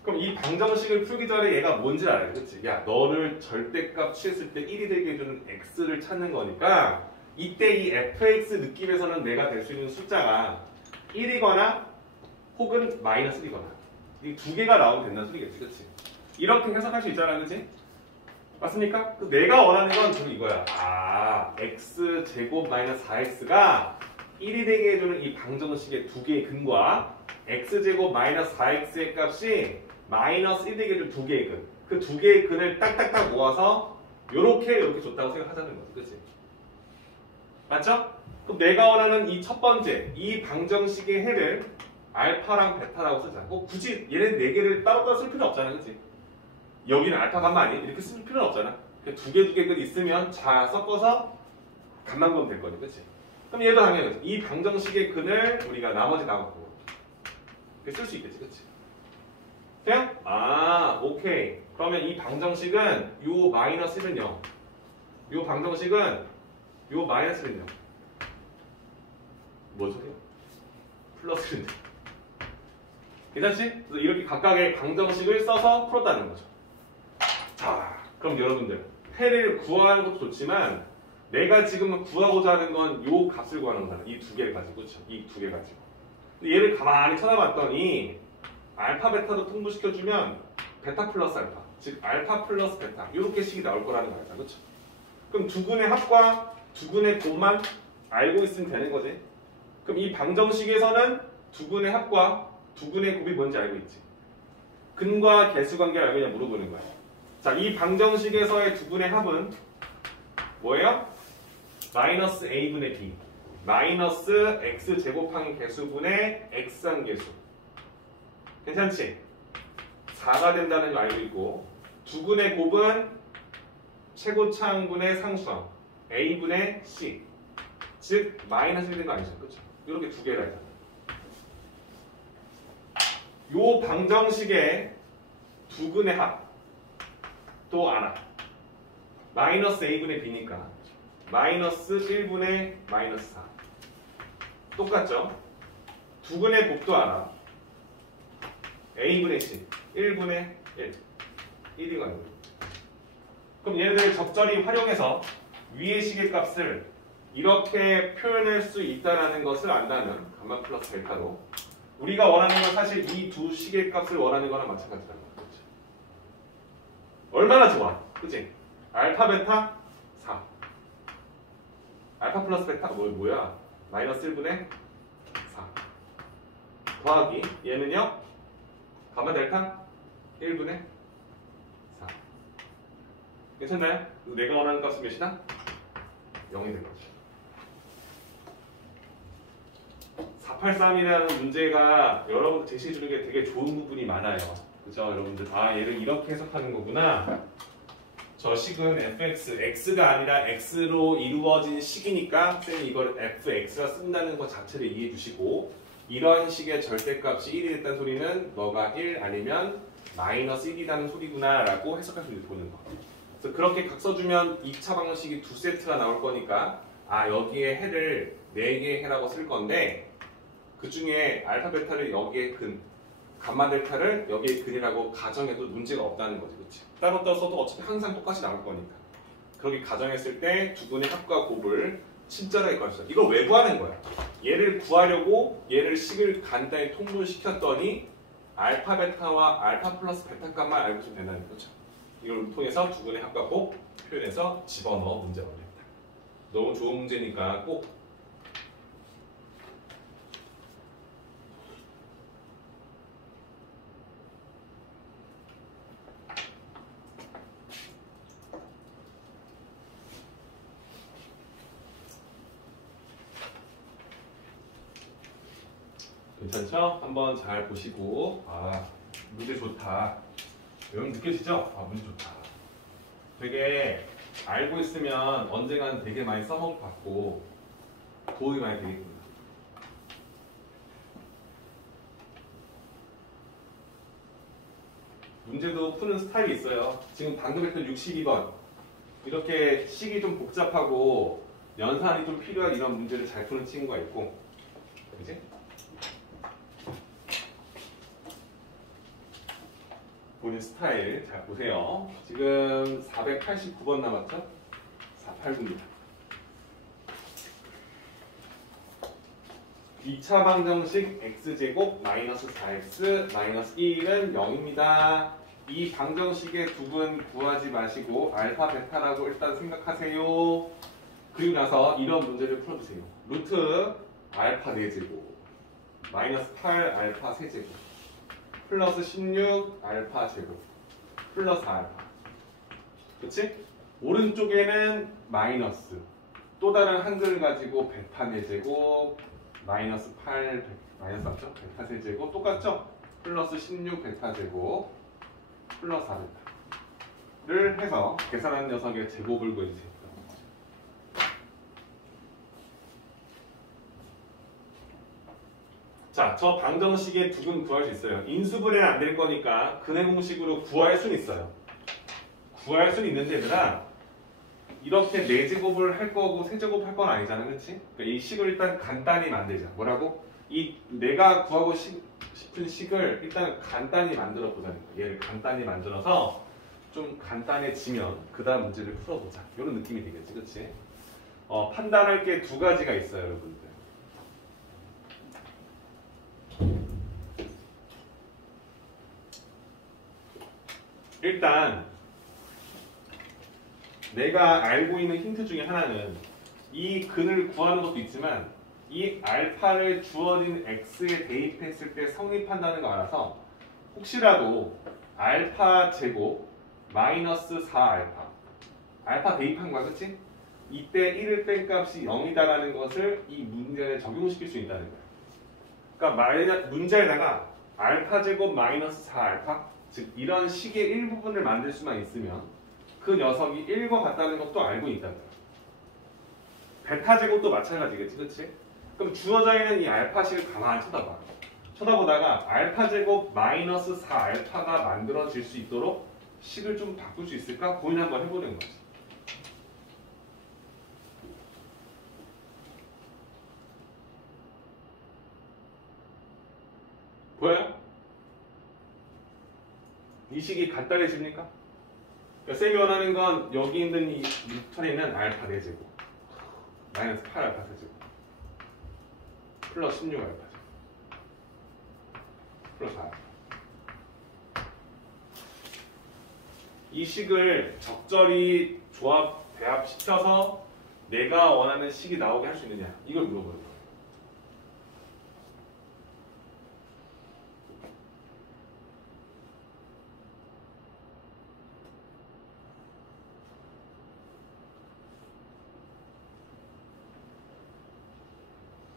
그럼 이 방정식을 풀기 전에 얘가 뭔지 알아야 돼, 그치? 야, 너를 절대값 취했을 때 1이 되게 해주는 x를 찾는 거니까 이때 이 fx 느낌에서는 내가 될 수 있는 숫자가 1이거나 혹은 마이너스 1이거나 이 두 개가 나오면 된다는 소리겠지, 그치? 이렇게 해석할 수 있잖아, 그치? 맞습니까? 내가 원하는 건 지금 이거야. 아, x제곱 마이너스 4x가 1이 되게 해주는 이 방정식의 두 개의 근과 x제곱 마이너스 4x의 값이 마이너스 1 되게 해준 두 개의 근. 그 두 개의 근을 딱딱딱 모아서 요렇게 줬다고 생각하자는 거지. 그치? 맞죠? 그럼 내가 원하는 이 첫 번째, 이 방정식의 해를 알파랑 베타라고 쓰자. 굳이 얘네 네 개를 따로따로 쓸 필요 없잖아. 그치? 여기는 알파 값만 아니 이렇게 쓸 필요는 없잖아. 두 개 근 있으면 잘 섞어서 값만 보면 될 거지. 그치? 그럼 얘도 당연히 이 방정식의 근을 우리가 나머지 나눠보고 쓸 수 있겠지. 그치? 그냥? 아, 오케이. 그러면 이 방정식은 요 마이너스 1은 0. 요 방정식은 요 마이너스 1은 0. 뭔 소리야? 플러스 1인데. 괜찮지? 그래서 이렇게 각각의 방정식을 써서 풀었다는 거죠. 자, 그럼 여러분들 해를 구하는 것도 좋지만 내가 지금 구하고자 하는 건 요 값을 구하는 거잖아. 이 두 개를 가지고, 그렇죠? 이 두 개 가지고. 근데 얘를 가만히 쳐다봤더니 알파 베타도 통분시켜주면 베타 플러스 알파, 즉 알파 플러스 베타 이렇게 식이 나올 거라는 거야, 그렇죠? 그럼 두 근의 합과 두 근의 곱만 알고 있으면 되는 거지. 그럼 이 방정식에서는 두 근의 합과 두 근의 곱이 뭔지 알고 있지. 근과 개수 관계를 알고 있냐 물어보는 거야. 자, 이 방정식에서의 두 근의 합은 뭐예요? 마이너스 a분의 b 마이너스 x 제곱한 개수분의 x한 개수. 괜찮지? 4가 된다는 거 알고 있고 두 근의 곱은 최고차항분의 상수항 a분의 c 즉 마이너스 1인 거 아니죠? 그렇죠? 이렇게 두 개를 하잖아. 요 방정식의 두 근의 합 또 알아. 마이너스 a분의 b니까 마이너스 1분의 마이너스 4 똑같죠? 두 근의 곱도 알아. a분의 c 1분의 1 1이가 아니고 그럼 얘네들 적절히 활용해서 위의 식의 값을 이렇게 표현할 수 있다는 것을 안다면 감마 플러스 델타로 우리가 원하는 건 사실 이 두 식의 값을 원하는 거랑 마찬가지라는 거죠. 얼마나 좋아, 그치? 알파 베타 4 알파 플러스 베타 뭐야? 마이너스 1분의 4 더하기 얘는요? 감마 델타 1분의 4 괜찮나요? 내가 원하는 값은 몇이다? 0이 된 거죠. 483이라는 문제가 여러분 제시해 주는 게 되게 좋은 부분이 많아요. 그죠? 여러분들 아 얘를 이렇게 해석하는 거구나. 저 식은 fx, x가 아니라 x로 이루어진 식이니까 쌤이 이걸 fx라 쓴다는 것 자체를 이해해 주시고 이런 식의 절대값이 1이 됐다는 소리는 너가 1 아니면 마이너스 1이라는 소리구나 라고 해석할 수 있는 보는 거. 그래서 그렇게 각 써주면 2차 방정식이 두 세트가 나올 거니까 아 여기에 해를 4개의 해라고 쓸 건데 그 중에 알파 베타를 여기에 근 감마 델타를 여기에 근이라고 가정해도 문제가 없다는 거지. 그치? 따로 써도 어차피 항상 똑같이 나올 거니까 그렇게 가정했을 때 두 근의 합과 곱을 친절하게 구하시죠. 이걸 왜 구하는 거야? 얘를 구하려고 얘를 식을 간단히 통분시켰더니 알파 베타와 알파 플러스 베타 값만 알고 있으면 된다는 거죠. 이걸 통해서 두 근의 합과 곱 표현해서 집어넣어 문제가 어렵다. 너무 좋은 문제니까 꼭 괜찮죠? 한번 잘 보시고 아 문제 좋다. 여러분 느껴지죠? 아 문제 좋다. 되게 알고 있으면 언젠가는 되게 많이 써먹을 것 같고 도움이 많이 되겠구나. 문제도 푸는 스타일이 있어요. 지금 방금 했던 62번 이렇게 식이 좀 복잡하고 연산이 좀 필요한 이런 문제를 잘 푸는 친구가 있고 그지? 본인 스타일 잘 보세요. 지금 489번 남았죠? 489입니다. 2차 방정식 x제곱 마이너스 4x 마이너스 1은 0입니다. 이 방정식의 두분 구하지 마시고 알파 베타라고 일단 생각하세요. 그리고 나서 이런 문제를 풀어주세요. 루트 알파 4제곱 마이너스 8 알파 세제곱 플러스 16 알파 제곱 플러스 알파. 그치? 오른쪽에는 마이너스 또 다른 한글을 가지고 베타 4제곱 마이너스 8 마이너스 맞죠? 베타 세제곱 똑같죠? 플러스 16 베타 제곱 플러스 4베타를 해서 계산한 녀석의 제곱을 구해주세요. 자, 저 방정식의 두근 구할 수 있어요. 인수분해는 안 될 거니까 근해 공식으로 구할 수는 있어요. 구할 수는 있는데 얘들아 이렇게 4제곱을 할 거고 세제곱 할 건 아니잖아, 그렇지? 그러니까 이 식을 일단 간단히 만들자. 뭐라고? 이 내가 구하고 싶은 식을 일단 간단히 만들어 보자는 거야. 얘를 간단히 만들어서 좀 간단해지면 그 다음 문제를 풀어보자. 이런 느낌이 되겠지, 그렇지? 판단할 게 두 가지가 있어요, 여러분들. 일단 내가 알고 있는 힌트 중에 하나는 이 근을 구하는 것도 있지만 이 알파를 주어진 x에 대입했을 때 성립한다는 거 알아서 혹시라도 알파 제곱 마이너스 4알파 알파 대입한 거야, 그치? 이때 1을 뺀 값이 0이다라는 것을 이 문제에 적용시킬 수 있다는 거야. 그러니까 문제에다가 알파 제곱 마이너스 4알파 즉 이런 식의 일부분을 만들 수만 있으면 그 녀석이 1과 같다는 것도 알고 있다는 거야. 베타 제곱도 마찬가지겠지, 그렇지? 그럼 주어져 있는 이 알파식을 가만히 쳐다봐. 쳐다보다가 알파 제곱 마이너스 4알파가 만들어질 수 있도록 식을 좀 바꿀 수 있을까? 고민 한번 해보는 거지. 보여요? 이 식이 간단해집니까? 그러니까 쌤이 원하는 건 여기 있는 이 밑에 있는 알파 4제곱 마이너스 8알파 4제곱 플러스 16알파 제곱 플러스 4알파. 이 식을 적절히 조합, 배합시켜서 내가 원하는 식이 나오게 할 수 있느냐 이걸 물어보는 거예요.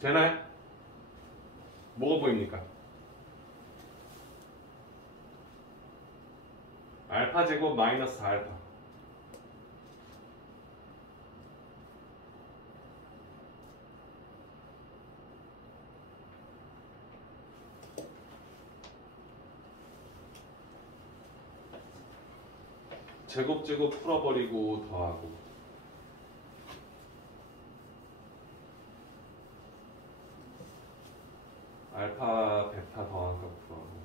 되나요? 뭐가 보입니까? 알파 제곱 마이너스 4알파. 제곱 풀어버리고 더하고 알파 베타 더한 값 구하고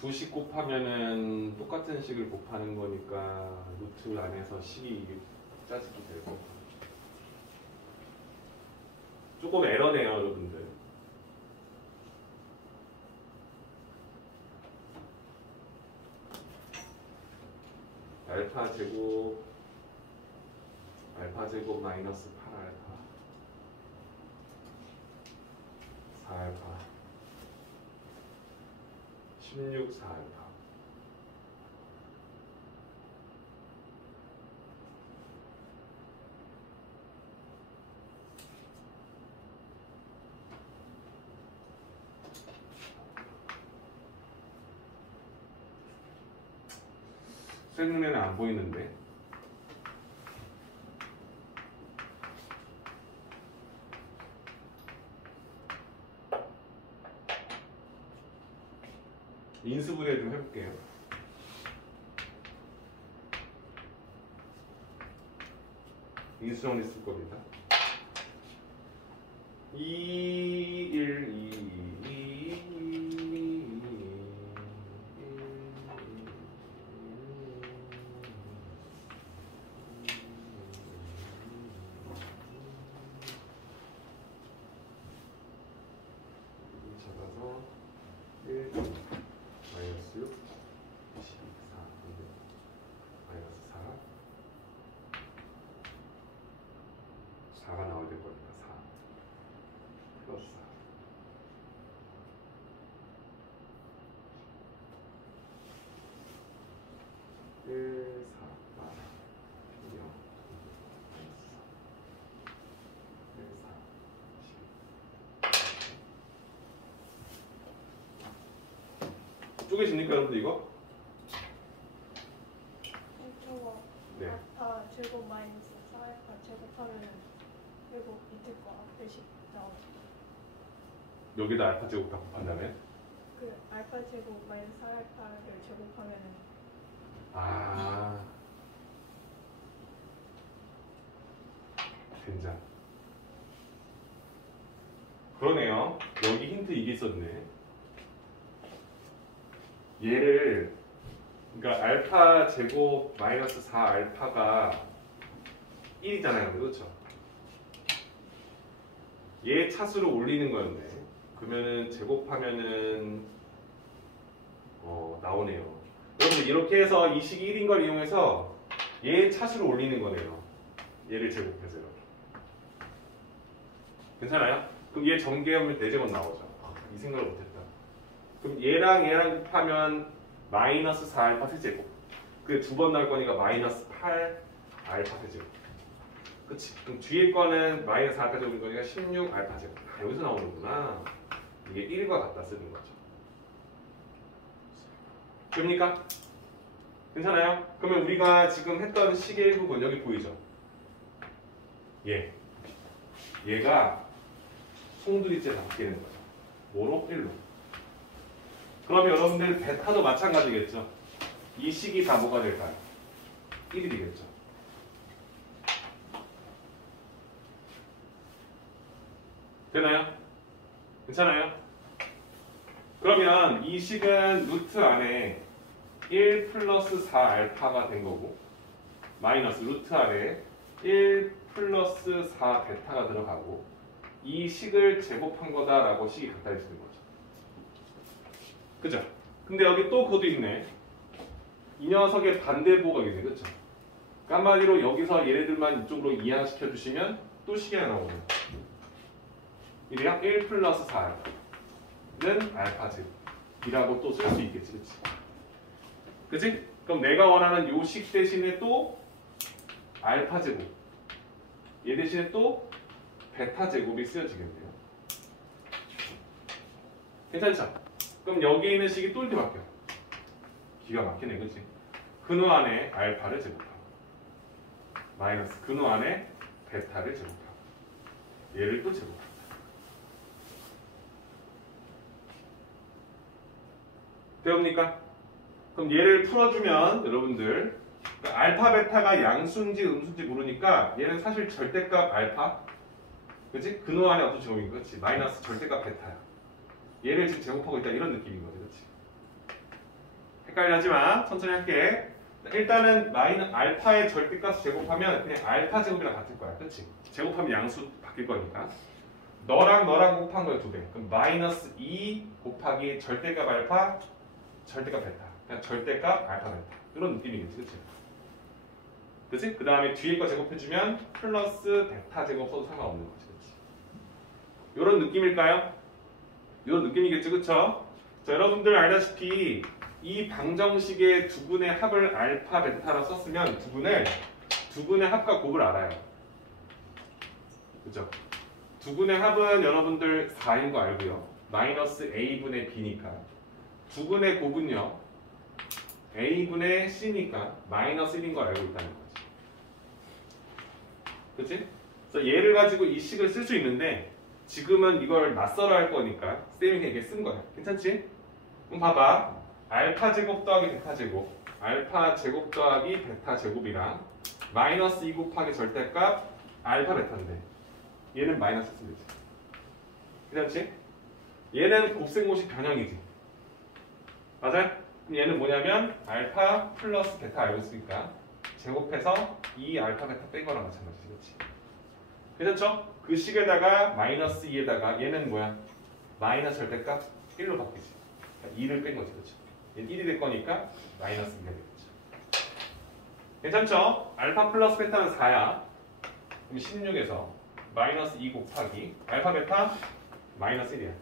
두 식 곱하면은 똑같은 식을 곱하는 거니까 루트 안에서 식이 짜집기 되고 조금 에러네요, 여러분들. 알파 제곱 마이너스 8알파 4알파 16 4알파 쇠 눈에는 안 보이는데 인수분해 좀 해볼게요. 인수정리 쓸 겁니다. 2, 1, 2, 잡아서 1 마이너스 6 14 마이너스 4가 나와야 될 거니까 4 플러스 4 1 4 4 0 마이너스 4 1 4 쪼개집니까 여러분들 이거? 저거 네. 알파 제곱 마이너스 4알파 제곱하면 그리고 밑에 거 앞에씩 나오죠. 여기다 알파 제곱 다 곱한다면? 그 알파 제곱 마이너스 4알파를 제곱하면은 아 된장 그러네요. 여기 힌트 이게 있었네. 얘를 그러니까 알파 제곱 마이너스 4 알파가 1이잖아요. 그렇죠? 얘 차수를 올리는 거였네. 그러면은 제곱하면은 나오네요. 여러분들 이렇게 해서 이 식이 1인 걸 이용해서 얘 차수를 올리는 거네요. 얘를 제곱해서 이렇게. 괜찮아요? 그럼 얘 전개하면 4제곱 나오죠. 이 생각을 못했다. 그럼 얘랑 얘랑 곱하면 마이너스 4 알파 세제곱. 그 두 번 나올 거니까 마이너스 8 알파 세제곱. 그치? 그럼 뒤에 거는 마이너스 4 알파 제곱인 거니까 16 알파 제곱. 아, 여기서 나오는구나. 이게 1과 같다 쓰는 거죠. 됩니까? 괜찮아요? 그러면 우리가 지금 했던 식의 일부분 여기 보이죠? 얘가 송두리째 바뀌는 거예요. 뭐로? 1로. 그러면 여러분들 베타도 마찬가지겠죠? 이 식이 다 뭐가 될까요? 1이 되겠죠? 되나요? 괜찮아요? 그러면 이 식은 루트 안에 1 플러스 4 알파가 된 거고 마이너스 루트 안에 1 플러스 4 베타가 들어가고 이 식을 제곱한 거다라고 식이 갖다 주는 거죠. 그죠? 근데 여기 또 그것도 있네. 이 녀석의 반대보가 있네. 그쵸? 그러니까 한마디로 여기서 얘네들만 이쪽으로 이항시켜 주시면 또 식이 하나 나오네. 이래야 1 플러스 4는 알파 제곱이라고 또 쓸 수 있겠지. 그치? 그치? 그럼 내가 원하는 요 식 대신에 또 알파 제곱 얘 대신에 또 베타 제곱이 쓰여지겠네요. 괜찮죠? 그럼 여기 있는 식이 또 이렇게 바뀌어. 기가 막히네, 그치? 근호 안에 알파를 제곱하고 마이너스 근호 안에 베타를 제곱하고 얘를 또 제곱하고 되옵니까? 그럼 얘를 풀어주면 여러분들 그러니까 알파 베타가 양수인지 음수인지 모르니까 얘는 사실 절대값 알파 그치? 근호 안에 어떤 제곱인 거지? 마이너스 절대값 베타야. 얘를 지금 제곱하고 있다 이런 느낌인 거지. 그치? 헷갈려 하지 마. 천천히 할게. 일단은 알파의 절대값 제곱하면 그냥 알파 제곱이랑 같을 거야. 그치? 제곱하면 양수 바뀔 거니까. 너랑 곱한 거야 2배. 그럼 마이너스 2 곱하기 절대값 알파 절대값 베타. 그냥 절대값 알파 베타. 이런 느낌이겠지. 그치? 그치? 그 다음에 뒤에 거 제곱해주면 플러스 베타 제곱 써도 상관없는 거지. 그치? 이런 느낌일까요? 이런 느낌이겠죠. 그쵸? 자, 여러분들 알다시피 이 방정식의 두분의 합을 알파 베타라 썼으면 두분의 합과 곱을 알아요. 그죠? 두분의 합은 여러분들 4인 거 알고요. 마이너스 a분의 b니까. 두분의 곱은요. a분의 c니까 마이너스 1인 거 알고 있다는 거지. 그치? 그래서 얘를 가지고 이 식을 쓸 수 있는데 지금은 이걸 낯설어 할 거니까 쌤이 이게 쓴 거야. 괜찮지? 그럼 봐봐. 알파 제곱 더하기 베타 제곱 알파 제곱 더하기 베타 제곱이랑 마이너스 2 곱하기 절대값 알파 베타인데 얘는 마이너스 쓰면 되지. 괜찮지? 얘는 곱셈공식 변형이지. 맞아요? 그럼 얘는 뭐냐면 알파 플러스 베타 알고 있으니까 제곱해서 2 알파 베타 뺀 거랑 마찬가지지. 그렇지? 괜찮죠? 그 식에다가 마이너스 2에다가 얘는 뭐야? 마이너스 절대값 1로 바뀌지. 그러니까 2를 뺀 거지. 그렇지? 얘는 1이 될 거니까 마이너스 2가 되겠죠. 괜찮죠? 알파 플러스 베타는 4야. 그럼 16에서 마이너스 2 곱하기 알파 베타 마이너스 1이야.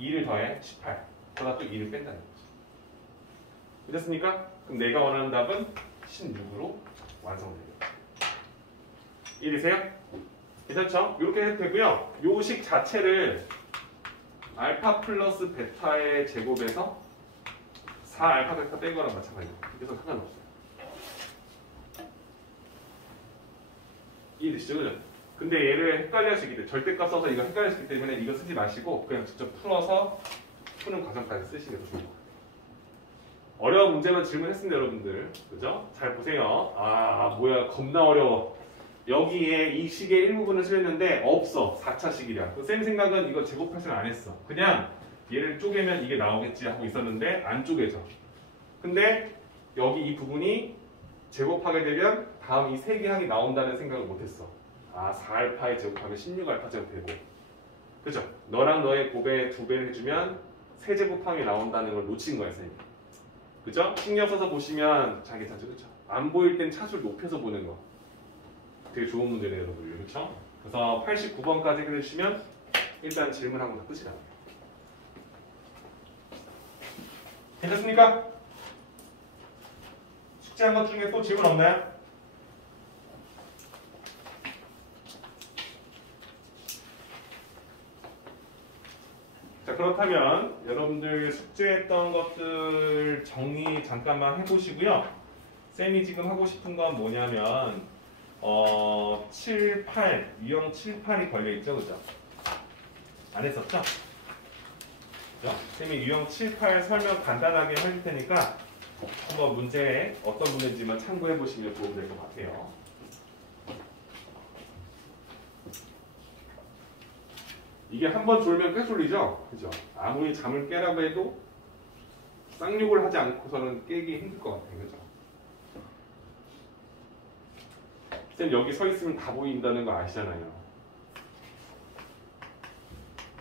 2를 더해 18. 그러다 또 2를 뺀다는 거지. 됐습니까? 그럼 내가 원하는 답은 16으로 완성되겠다. 이해되세요? 괜찮죠? 이렇게 해도 되고요. 요 식 자체를 알파 플러스 베타의 제곱에서 4 알파 베타 뺀 거랑 마찬가지예요. 그래서 상관없어요. 이해되시죠? 그죠? 근데 얘를 헷갈려 하시기 때문에 절대값 써서 이거 헷갈려 하시기 때문에 이거 쓰지 마시고 그냥 직접 풀어서 푸는 과정까지 쓰시는 게 더 좋을 것 같아요. 어려운 문제만 질문했습니다, 여러분들. 그죠? 잘 보세요. 아, 뭐야, 겁나 어려워. 여기에 이 식의 일부분을 쓰였는데 없어. 4차 식이랴. 쌤 생각은 이거 제곱할 생각 안 했어. 그냥 얘를 쪼개면 이게 나오겠지 하고 있었는데 안 쪼개져. 근데 여기 이 부분이 제곱하게 되면 다음 이 세 개 항이 나온다는 생각을 못했어. 아, 4알파의 제곱하면 16알파 제곱 되고. 그죠? 너랑 너의 곱의 2배를 해주면 세제곱항이 나온다는 걸 놓친 거야, 쌤이. 그죠? 신경 써서 보시면 잘 괜찮죠? 그죠? 안 보일 땐 차수를 높여서 보는 거. 되게 좋은 문제네요, 여러분들. 그렇죠? 그래서 89번까지 해주시면 일단 질문하고 다 끝이 나요. 괜찮습니까? 숙제한 것 중에 또 질문 없나요? 자, 그렇다면 여러분들 숙제했던 것들 정리 잠깐만 해보시고요. 쌤이 지금 하고 싶은 건 뭐냐면 7, 8, 유형 7, 8이 걸려있죠, 그죠? 안 했었죠? 그죠? 쌤이 유형 7, 8 설명 간단하게 해줄 테니까 한번 문제 어떤 문제인지만 참고해 보시면 도움 될 것 같아요. 이게 한번 졸면 꽤 졸리죠? 그죠? 아무리 잠을 깨라고 해도 쌍욕을 하지 않고서는 깨기 힘들 것 같아요. 그죠? 쌤 여기 서 있으면 다 보인다는 거 아시잖아요.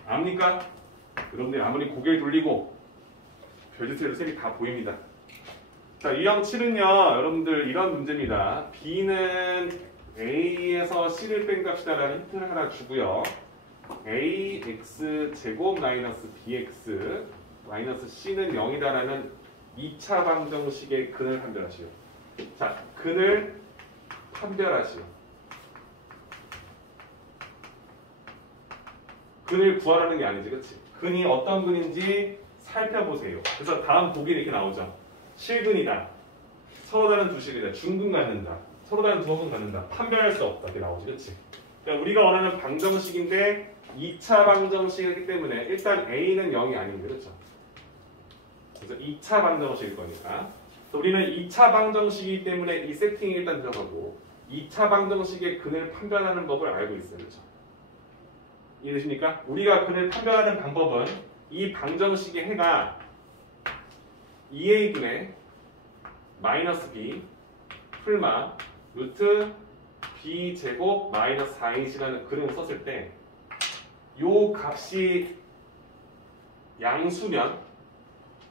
압니까? 여러분들 아무리 고개를 돌리고 별짓을 쌤이 다 보입니다. 자, 유형 7은요. 여러분들 이런 문제입니다. B는 A에서 C를 뺀 값이다라는 힌트를 하나 주고요. ax 제곱 마이너스 bx 마이너스 c는 0이다라는 2차 방정식의 근을 판별하시오. 자, 근을 판별하시오. 근을 구하라는 게 아니지, 그렇지? 근이 어떤 근인지 살펴보세요. 그래서 다음 보기 이렇게 나오죠. 실근이다. 서로 다른 두 실이다. 중근 갖는다. 서로 다른 두어근 갖는다. 판별할 수 없다. 이렇게 나오지, 그렇지? 그러니까 우리가 원하는 방정식인데 2차 방정식이기 때문에 일단 A는 0이 아닙니다. 그렇죠? 그래서 2차 방정식일 거니까. 그래서 우리는 2차 방정식이기 때문에 이 세팅이 일단 들어가고 2차 방정식의 근을 판별하는 법을 알고 있어요. 그렇죠? 이해되십니까? 우리가 근을 판별하는 방법은 이 방정식의 해가 2a분의 마이너스 b 풀마 루트 b 제곱 마이너스 4ac라는 근을 썼을 때 요 값이 양수면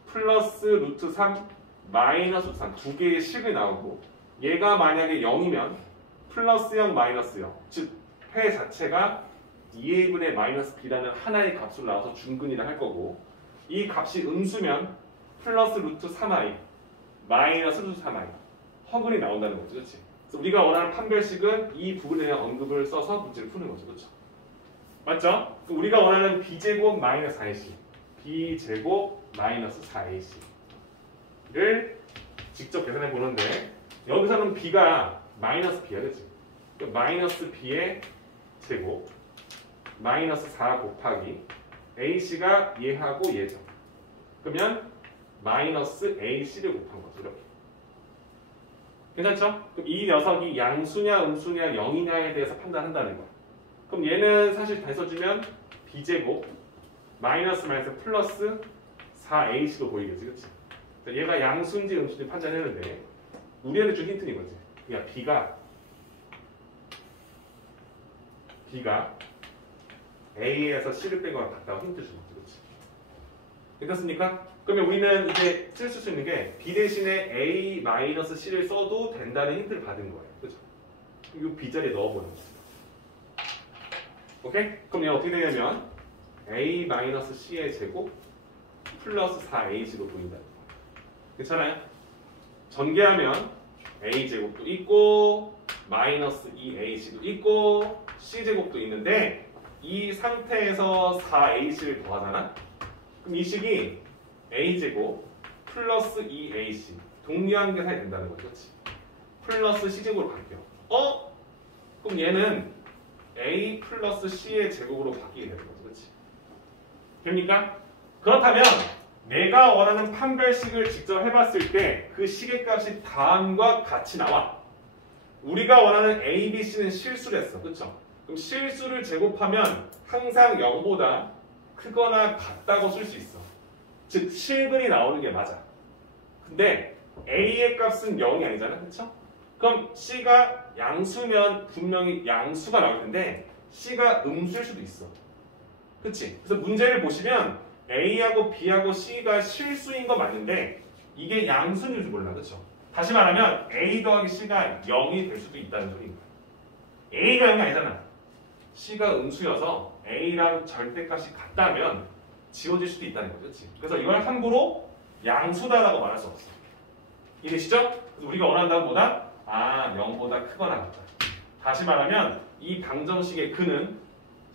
플러스 루트 3 마이너스 3 두 개의 식이 나오고 얘가 만약에 0이면 플러스 0 마이너스 0 즉 해 자체가 2a분의 마이너스 b라는 하나의 값으로 나와서 중근이라 할 거고 이 값이 음수면 플러스 루트 3i 마이너스 루트 3i 허근이 나온다는 거죠. 그렇지? 그래서 우리가 원하는 판별식은 이 부분에 대한 언급을 써서 문제를 푸는 거죠. 그렇죠? 맞죠? 그럼 우리가 원하는 b제곱 마이너스 4ac b제곱 마이너스 4ac를 직접 계산해 보는데 여기서는 b가 마이너스 b야. 그렇지? 그러니까 마이너스 b의 제곱 마이너스 4 곱하기 ac가 얘하고 얘죠. 그러면 마이너스 ac를 곱한 거죠. 이렇게. 괜찮죠? 그럼 이 녀석이 양수냐 음수냐 0이냐에 대해서 판단한다는 거야. 그럼 얘는 사실 다 써주면 b제곱 마이너스 플러스 4ac로 보이겠지, 그치? 얘가 양수인지 음수인지 판단했는데 우리한테 준 힌트는 이거지. 그러니까 B가 A에서 C를 뺀 거랑 같다고 힌트 주는 거지, 그치? 괜찮습니까? 그러면 우리는 이제 쓸 수 있는 게 B 대신에 A-C를 써도 된다는 힌트를 받은 거예요, 그죠? 이 B 자리에 넣어보는 거예요. 오케이? 그럼 얘가 어떻게 되냐면 A-C의 제곱 플러스 4A로 보인다는 거예요. 괜찮아요? 전개하면 A제곱도 있고 마이너스 2AC도 있고 C제곱도 있는데 이 상태에서 4AC를 더하잖아? 그럼 이 식이 A제곱 플러스 2AC 동리한 계산이 된다는 거죠, 그렇지? 플러스 C제곱으로 바뀌어. 그럼 얘는 A 플러스 C의 제곱으로 바뀌게 되는 거죠, 그렇지? 됩니까? 그렇다면 내가 원하는 판별식을 직접 해봤을 때 그 식의 값이 다음과 같이 나와. 우리가 원하는 A, B, C는 실수랬어, 그렇죠? 그럼 실수를 제곱하면 항상 0보다 크거나 같다고 쓸 수 있어. 즉 실근이 나오는 게 맞아. 근데 A의 값은 0이 아니잖아, 그렇죠? 그럼 C가 양수면 분명히 양수가 나올 텐데 C가 음수일 수도 있어. 그치? 그래서 문제를 보시면 A하고 B하고 C가 실수인 거 맞는데 이게 양수인 줄 몰라, 그쵸? 다시 말하면 A 더하기 C가 0이 될 수도 있다는 소리인 거야. A가 0이 아니잖아. C가 음수여서 A랑 절대값이 같다면 지워질 수도 있다는 거죠, 그치? 그래서 이걸 함부로 양수다라고 말할 수 없어. 이해되시죠? 그래서 우리가 원하는 답보다 0보다 크거나 같다. 다시 말하면 이 방정식의 근은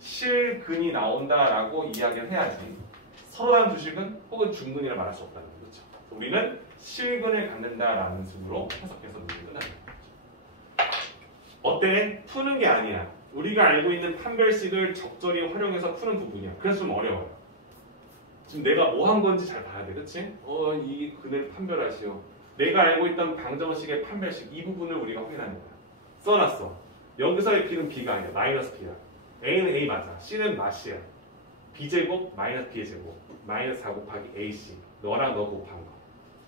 실근이 나온다라고 이야기를 해야지 서로 다른 주식은 혹은 중근이라 말할 수 없다는 거죠. 그렇죠? 우리는 실근을 갖는다라는 식으로 해석해서 문제를 끝나는 거죠. 어때? 푸는 게 아니야. 우리가 알고 있는 판별식을 적절히 활용해서 푸는 부분이야. 그래서 좀 어려워요. 지금 내가 뭐 한 건지 잘 봐야 돼, 그렇지? 이 근을 판별하시오. 내가 알고 있던 방정식의 판별식 이 부분을 우리가 확인하는 거야. 써놨어. 여기서의 B는 B가 아니야. 마이너스 B야. A는 A 맞아. C는 맛이야. B제곱 마이너스 B의 제곱 마이너스 4 곱하기 AC 너랑 너 곱한 거.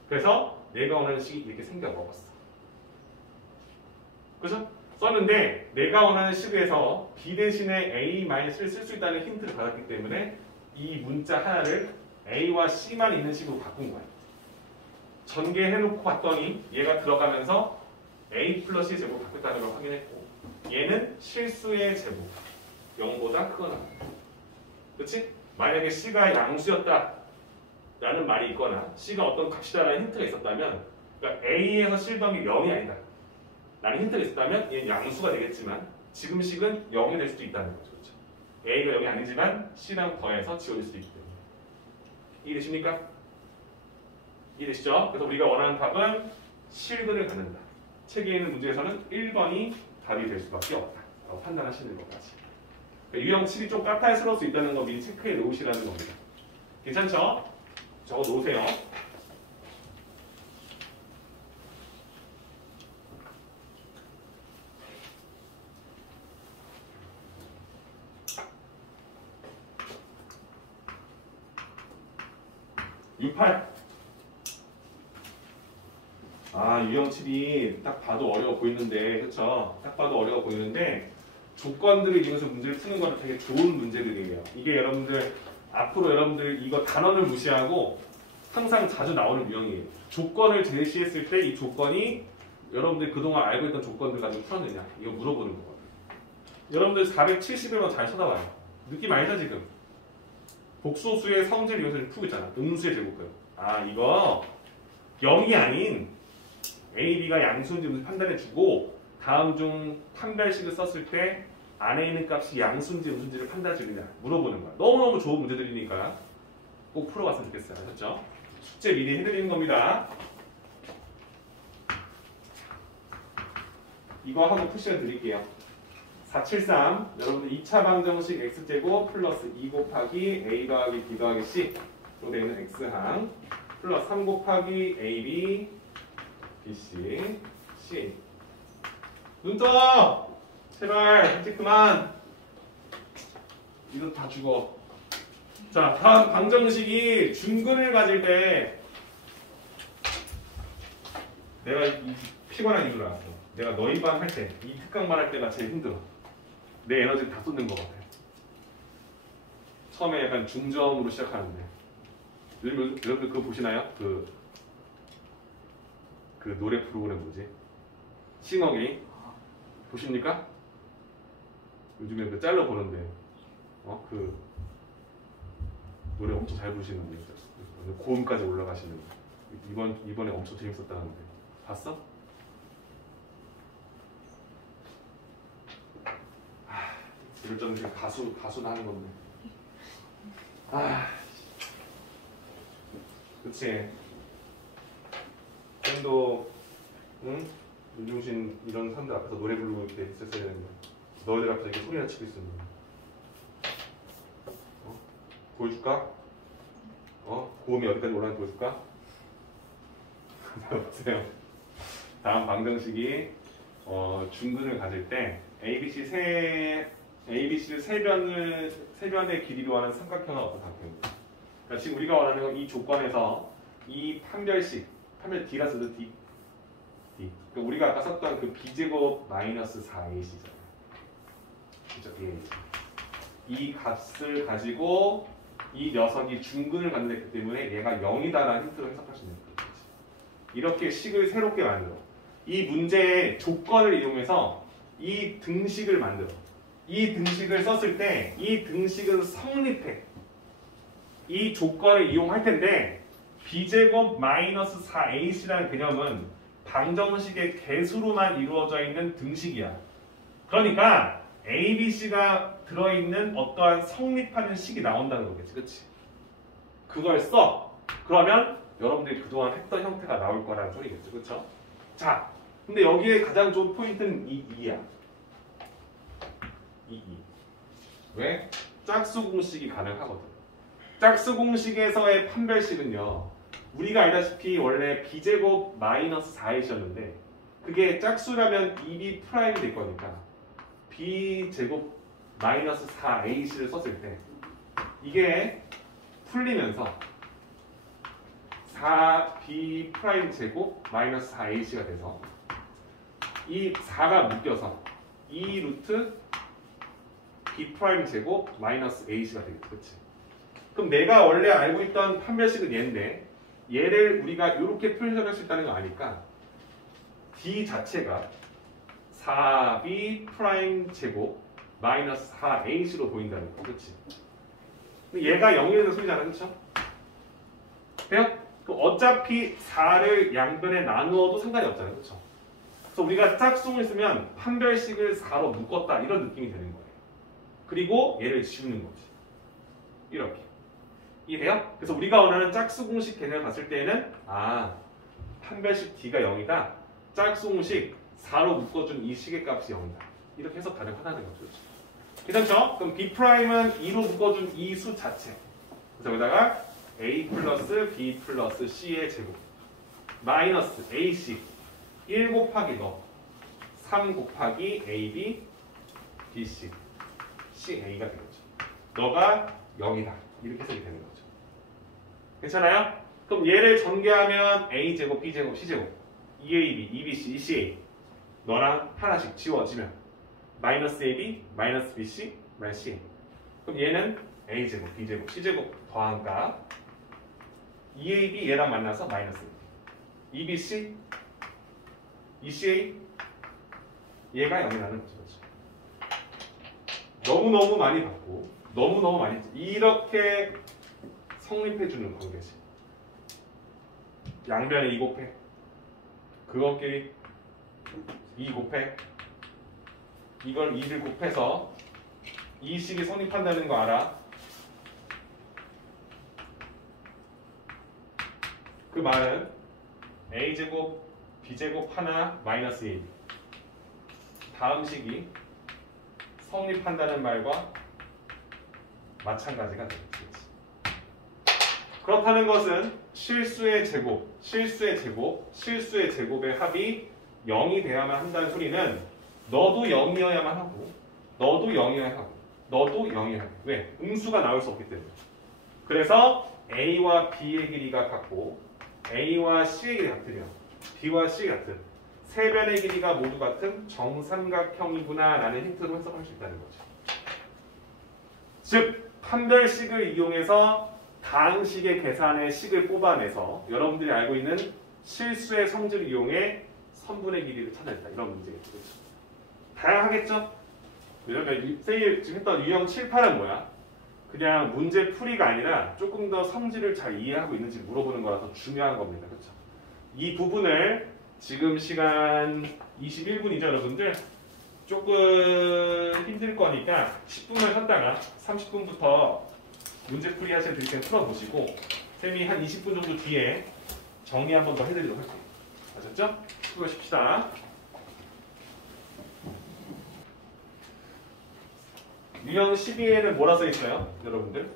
그래서 내가 원하는 식이 이렇게 생겨 먹었어. 그죠? 썼는데 내가 원하는 식에서 B 대신에 A-C를 쓸 수 있다는 힌트를 받았기 때문에 이 문자 하나를 A와 C만 있는 식으로 바꾼 거야. 전개해놓고 봤더니 얘가 들어가면서 A 플러스 C의 제곱을 바뀌었다는 걸 확인했고 얘는 실수의 제곱 0보다 크거나 그렇지? 만약에 C가 양수였다 라는 말이 있거나 C가 어떤 값이다라는 힌트가 있었다면 그러니까 A에서 C 더하기 0이 아니다 라는 힌트가 있었다면 얘는 양수가 되겠지만 지금 식은 0이 될 수도 있다는 거죠. 그렇죠? A가 0이 아니지만 C랑 더해서 지워질 수도 있기 때문에 이해되십니까? 이해되시죠? 그래서 우리가 원하는 답은 실근을 갖는다. 책에 있는 문제에서는 1번이 답이 될 수밖에 없다 라고 판단하시는 것까지. 유형 7이 좀 까탈스러울 수 있다는 거 미리 체크해 놓으시라는 겁니다. 괜찮죠? 적어 놓으세요. U8 유형 7이 딱 봐도 어려워 보이는데 그쵸? 딱 봐도 어려워 보이는데 조건들을 이용해서 문제를 푸는 거는 되게 좋은 문제들이에요. 이게 여러분들 앞으로 여러분들 이거 단원을 무시하고 항상 자주 나오는 유형이에요. 조건을 제시했을 때 이 조건이 여러분들 그동안 알고 있던 조건들 가지고 풀었느냐 이거 물어보는 거거든요. 여러분들 471번 잘 쳐다봐요. 느낌 알죠 지금? 복소수의 성질 이용해서 풀고 있잖아. 음수의 제곱근. 이거 0이 아닌 A, B가 양수인지 음수 판단해주고 다음 중 판별식을 썼을 때 안에 있는 값이 양수인지 음수인지를 판단해주느냐 물어보는 거야. 너무너무 좋은 문제들이니까 꼭 풀어봤으면 좋겠어요. 아셨죠? 숙제 미리 해드리는 겁니다. 이거 하고 푸시를 드릴게요. 473 여러분들 2차 방정식 x제곱 플러스 2 곱하기 a 더하기 b 더하기 c로 되어 있는 x항 플러스 3 곱하기 ab bc c 눈 떠! 제발 일찍 그만 이거 다 죽어. 자, 다음 방정식이 중근을 가질 때 내가 피곤한 이유를 알았어. 내가 너희 반 할 때, 이 특강만 할 때가 제일 힘들어. 내 에너지를 다 쏟는 것 같아. 처음에 약간 중저음으로 시작하는데. 여러분들 그거 보시나요? 그 노래 프로그램 뭐지? 싱어게인? 보십니까? 요즘에 그 짤로 보는데, 그 노래 엄청 잘 부르시는 분이 있어요. 고음까지 올라가시는 분. 이번에 엄청 재밌었다는데 봤어? 이럴 정도 지금 가수나 하는 건데. 그치. 밴도, 응? 윤종신 이런 사람들 앞에서 노래 부르고 이렇게 있었어야 되는데 너희들 앞에서 이렇게 소리나 치고 있었는데. 보여줄까? 고음이 어디까지 올라가는지 보여줄까? 보세요. 다음 방정식이 중근을 가질 때 ABC를 세 변의 길이로 하는 삼각형은 어떤 삼각형입니까? 그러니까 지금 우리가 원하는 건 이 조건에서 이 판별 D라서 D. 그러니까 우리가 아까 썼던 그 B제곱 마이너스 4AC잖아요. 그죠? 이 값을 가지고 이 녀석이 중근을 갖는다기 때문에 얘가 0이다라는 힌트로 해석할 수 있는 거죠. 이렇게 식을 새롭게 만들어. 이 문제의 조건을 이용해서 이 등식을 만들어. 이 등식을 썼을 때 이 등식은 성립해. 이 조건을 이용할 텐데 B제곱 마이너스 4AC라는 개념은 방정식의 개수로만 이루어져 있는 등식이야. 그러니까 ABC가 들어있는 어떠한 성립하는 식이 나온다는 거겠지. 그치? 그걸 써. 그러면 여러분들이 그동안 했던 형태가 나올 거라는 소리겠죠. 그쵸? 자, 근데 여기에 가장 좋은 포인트는 이 2야. 이 2. 왜? 짝수 공식이 가능하거든. 짝수 공식에서의 판별식은요. 우리가 알다시피 원래 B제곱 마이너스 4A였는데 그게 짝수라면 2B 프라임이 될 거니까 B제곱 마이너스 4AC를 썼을 때 이게 풀리면서 4B 프라임 제곱 마이너스 4AC가 돼서 이 4가 묶여서 2 루트 B 프라임 제곱 마이너스 AC가 되겠지. 그치? 그럼 내가 원래 알고 있던 판별식은 얘인데 얘를 우리가 이렇게 표현할 수 있다는 거 아니까 D 자체가 4B 프라임 제곱 마이너스 4AC로 보인다는 거. 그치? 얘가 0이 되는 소리잖아. 그쵸? 돼요? 그럼 어차피 4를 양변에 나누어도 상관이 없잖아요. 그쵸? 그래서 우리가 짝수를 쓰면 판별식을 4로 묶었다 이런 느낌이 되는 거예요. 그리고 얘를 지우는 거지. 이렇게. 이해돼요? 그래서 우리가 원하는 짝수 공식 개념을 봤을 때에는 판별식 D가 0이다. 짝수 공식 4로 묶어준 이 식의 값이 0이다. 이렇게 해석 가능하다는 거죠. 괜찮죠? 그럼 B'은 2로 묶어준 이 수 자체. 그래서 여기다가 A 플러스 B 플러스 C의 제곱 마이너스 AC 1 곱하기 너 3 곱하기 AB BC CA가 되겠죠. 너가 0이다. 이렇게 해석이 되는 거죠. 괜찮아요? 그럼 얘를 전개하면 A제곱, B제곱, C제곱, EAB, EBC, ECA 너랑 하나씩 지워지면 마이너스 AB, 마이너스 BC, 마이너스 CA 그럼 얘는 A제곱, B제곱, C제곱 더한 값 EAB 얘랑 만나서 마이너스 EBC, ECA 얘가 0이라는 거죠. 너무너무 많이 받고 너무너무 많이 이렇게 성립해주는 관계지. 양변에 2 곱해 그것끼리 2 곱해 이걸 2를 곱해서 이 식이 성립한다는 거 알아? 그 말은 A제곱 B제곱 하나 마이너스 1 다음 식이 성립한다는 말과 마찬가지가 되겠지. 그렇다는 것은 실수의 제곱의 합이 0이 되어야만 한다는 소리는 너도 0이어야만 하고 너도 0이어야 하고 너도 0이어야 하고 왜? 음수가 나올 수 없기 때문에 그래서 A와 B의 길이가 같고 A와 C의 길이 같으며 B와 C가 같은 세 변의 길이가 모두 같은 정삼각형이구나 라는 힌트로 해석할 수 있다는 거죠. 즉 판별식을 이용해서 다항식의 계산의 식을 뽑아내서 여러분들이 알고 있는 실수의 성질을 이용해 선분의 길이를 찾아냈다. 이런 문제겠죠. 그렇죠? 다양하겠죠? 그러니까 쌤이 지금 했던 유형 7, 8은 뭐야? 그냥 문제 풀이가 아니라 조금 더 성질을 잘 이해하고 있는지 물어보는 거라서 중요한 겁니다. 그렇죠? 이 부분을 지금 시간 21분이죠, 여러분들? 조금 힘들 거니까 10분만 쉬었다가 30분부터 문제 풀이 하실 때 풀어보시고 쌤이 한 20분 정도 뒤에 정리 한 번 더 해드리도록 할게요. 아셨죠? 수고하십시다. 유형 12에는 뭐라 써있어요? 여러분들?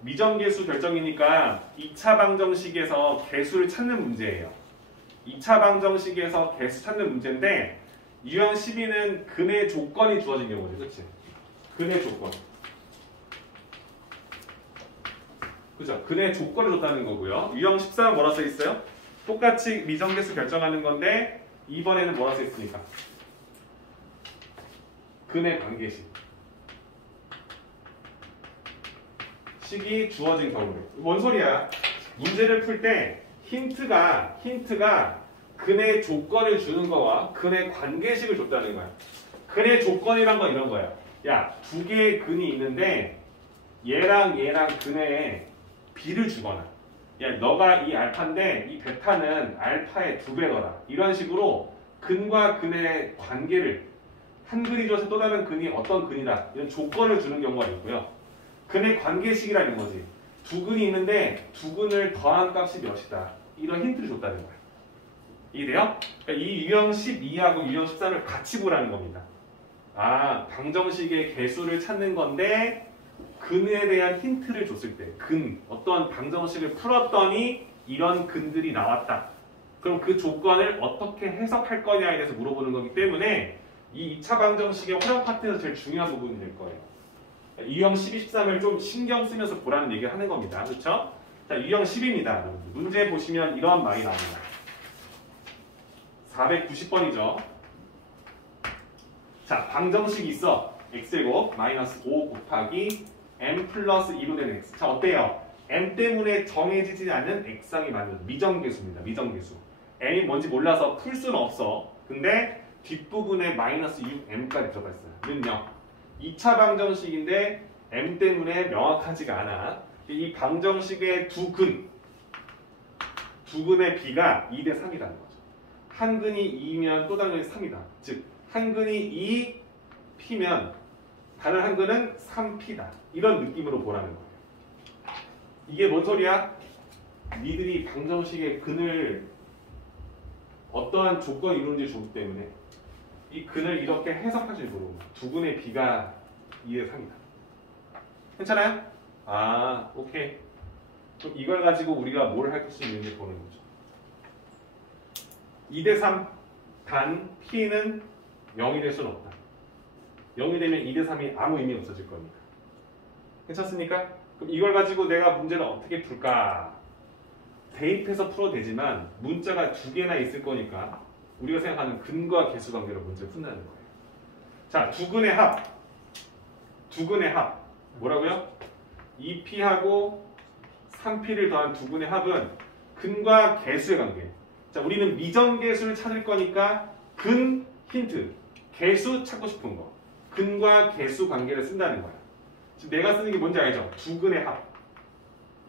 미정계수 결정이니까 2차 방정식에서 개수를 찾는 문제예요. 2차 방정식에서 개수 찾는 문제인데 유형 12는 근의 조건이 주어진 경우죠. 그렇지? 근의 조건. 그죠? 근의 조건을 줬다는 거고요. 유형 14는 뭐라 써있어요? 똑같이 미정계수 결정하는 건데 이번에는 뭐라 써있습니까? 근의 관계식. 식이 주어진 경우에. 뭔 소리야? 문제를 풀 때 힌트가 근의 조건을 주는 거와 근의 관계식을 줬다는 거야. 근의 조건이란 건 이런 거야. 야, 두 개의 근이 있는데 얘랑 근에 비를 주거나 야, 너가 이 알파인데 이 베타는 알파의 2배더라. 이런 식으로 근과 근의 관계를 한 근이 줘서 또 다른 근이 어떤 근이다. 이런 조건을 주는 경우가 있고요. 근의 관계식이라는 거지. 두 근이 있는데 두 근을 더한 값이 몇이다. 이런 힌트를 줬다는 거야. 이해돼요? 그러니까 이 유형 12하고 유형 13을 같이 보라는 겁니다. 아, 방정식의 개수를 찾는 건데 근에 대한 힌트를 줬을 때 어떤 방정식을 풀었더니 이런 근들이 나왔다. 그럼 그 조건을 어떻게 해석할 거냐에 대해서 물어보는 거기 때문에 이 2차 방정식의 활용 파트에서 제일 중요한 부분이 될 거예요. 유형 12, 13을 좀 신경 쓰면서 보라는 얘기를 하는 겁니다. 그렇죠? 자, 유형 10입니다. 문제 보시면 이런 말이 나옵니다. 490번이죠. 자, 방정식이 있어. x제곱 마이너스 5 곱하기 m 플러스 2로 된 x. 자, 어때요? m 때문에 정해지지 않는 x항이 맞는 미정계수입니다. 미정계수. m이 뭔지 몰라서 풀 수는 없어. 근데 뒷부분에 마이너스 6m까지 들어가 있어요. 는요. 2차 방정식인데 m 때문에 명확하지가 않아. 이 방정식의 두 근의 비가 2대 3이라는 거죠. 한 근이 2면 또 다른 근이 3이다. 즉, 한 근이 2p면 다른 한 근은 3p다. 이런 느낌으로 보라는 거예요. 이게 뭔 소리야? 니들이 방정식의 근을 어떠한 조건이 이루는지 주기 때문에 이 근을 이렇게 해석할 줄 모르고 두 근의 비가 2대 3이다. 괜찮아요? 아, 오케이. 그럼 이걸 가지고 우리가 뭘 할 수 있는지 보는 거죠. 2대 3 단 p는 0이 될 수는 없다. 0이 되면 2대 3이 아무 의미 없어질 거니까. 괜찮습니까? 그럼 이걸 가지고 내가 문제를 어떻게 풀까? 대입해서 풀어도 되지만 문자가 두 개나 있을 거니까 우리가 생각하는 근과 개수 관계로 문제를 푼다는 거예요. 자, 두 근의 합. 뭐라고요? 2p하고 3p를 더한 두 근의 합은 근과 개수의 관계. 자, 우리는 미정계수를 찾을 거니까 근 힌트, 개수 찾고 싶은 거. 근과 개수 관계를 쓴다는 거야. 지금 내가 쓰는 게 뭔지 알죠? 두 근의 합.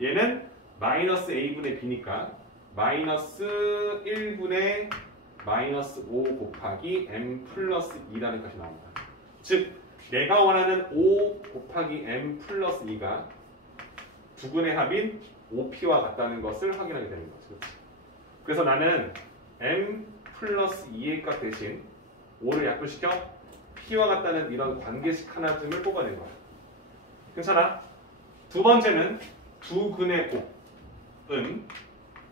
얘는 마이너스 a분의 b니까 마이너스 1분의 마이너스 5 곱하기 m 플러스 2라는 값이 나옵니다. 즉, 내가 원하는 5 곱하기 m 플러스 2가 두 근의 합인 5p와 같다는 것을 확인하게 되는 거죠. 그래서 나는 m 플러스 2의 값 대신 5를 약분시켜 p와 같다는 이런 관계식 하나쯤을 뽑아낸 거야. 괜찮아? 두 번째는 두 근의 곱은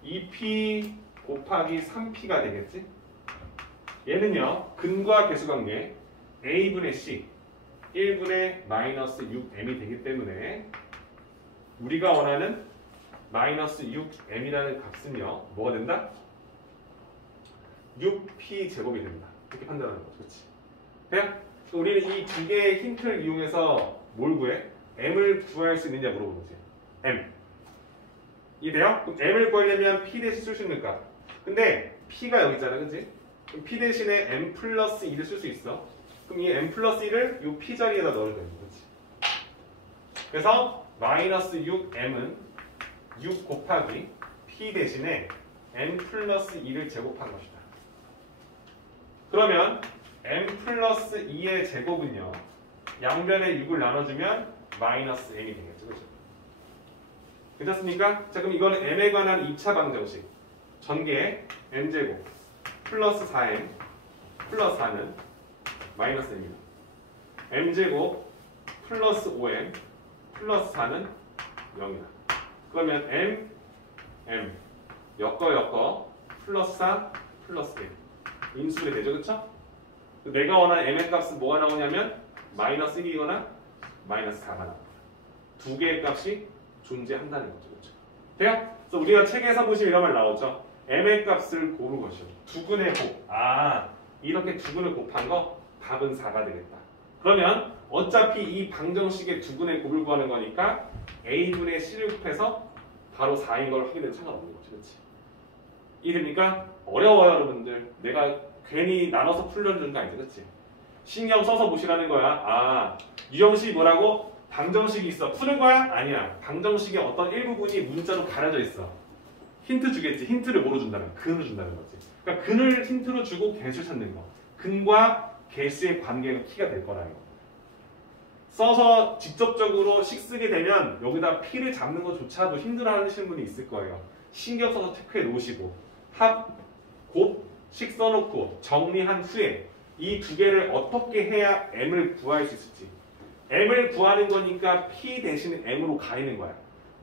2p 곱하기 3p가 되겠지? 얘는요, 근과 개수 관계 a분의 c 1분의 마이너스 6m이 되기 때문에 우리가 원하는 마이너스 6m이라는 값은요. 뭐가 된다? 6p 제곱이 된다. 이렇게 판단하는 거죠. 그렇지? 돼요? 우리는 이 두 개의 힌트를 이용해서 뭘 구해? m을 구할 수 있느냐 물어보는 거지. m. 이해돼요? 그럼 m을 구하려면 p 대신 쓸 수 있는 값. 근데 p가 여기 있잖아. 그치? 그럼 p 대신에 m 플러스 2를 쓸 수 있어. 그럼 이 m 플러스 1을 이 p 자리에다 넣어야 되는 거지. 그래서 마이너스 6m은 6 곱하기 p 대신에 m 플러스 2를 제곱한 것이다. 그러면 m 플러스 2의 제곱은요. 양변에 6을 나눠주면 마이너스 m이 되겠죠. 그렇죠? 괜찮습니까? 자, 그럼 이거는 m에 관한 2차 방정식. 전개 m제곱 플러스 4m 플러스 4는 마이너스 m입니다. m제곱 플러스 5m 플러스 4는 0이다. 그러면 m 엮어 플러스 4 플러스 1 인수분해 되죠. 그쵸? 내가 원하는 m의 값은 뭐가 나오냐면 마이너스 1이거나 마이너스 4가 나옵니다. 두 개의 값이 존재한다는 거죠. 그렇죠? 돼요? 그래서 우리가 책에서 보시면 이런 말 나오죠. m의 값을 고른 것이요. 두근의 곱. 이렇게 두근을 곱한 거 답은 4가 되겠다. 그러면 어차피 이 방정식의 두근의 곱을 구하는 거니까 a분의 c를 곱해서 바로 4인 걸 확인해도 상관없는 거죠. 그렇지? 이해됩니까? 어려워요, 여러분들. 내가 괜히 나눠서 풀려주는 거 아니지, 그렇지? 신경 써서 보시라는 거야. 유형식이 뭐라고? 방정식이 있어. 푸는 거야? 아니야. 방정식의 어떤 일부분이 문자로 가려져 있어. 힌트 주겠지. 힌트를 뭐로 준다면? 근으로 준다는 거지. 그러니까 근을 힌트로 주고 개수 찾는 거. 근과 개수의 관계가 키가 될 거라는 거. 써서 직접적으로 식 쓰게 되면 여기다 p를 잡는 것조차도 힘들어 하시는 분이 있을 거예요. 신경 써서 체크해 놓으시고 합, 곱, 식 써놓고 정리한 후에 이 두 개를 어떻게 해야 m을 구할 수 있을지. m을 구하는 거니까 p 대신 m으로 가리는 거야.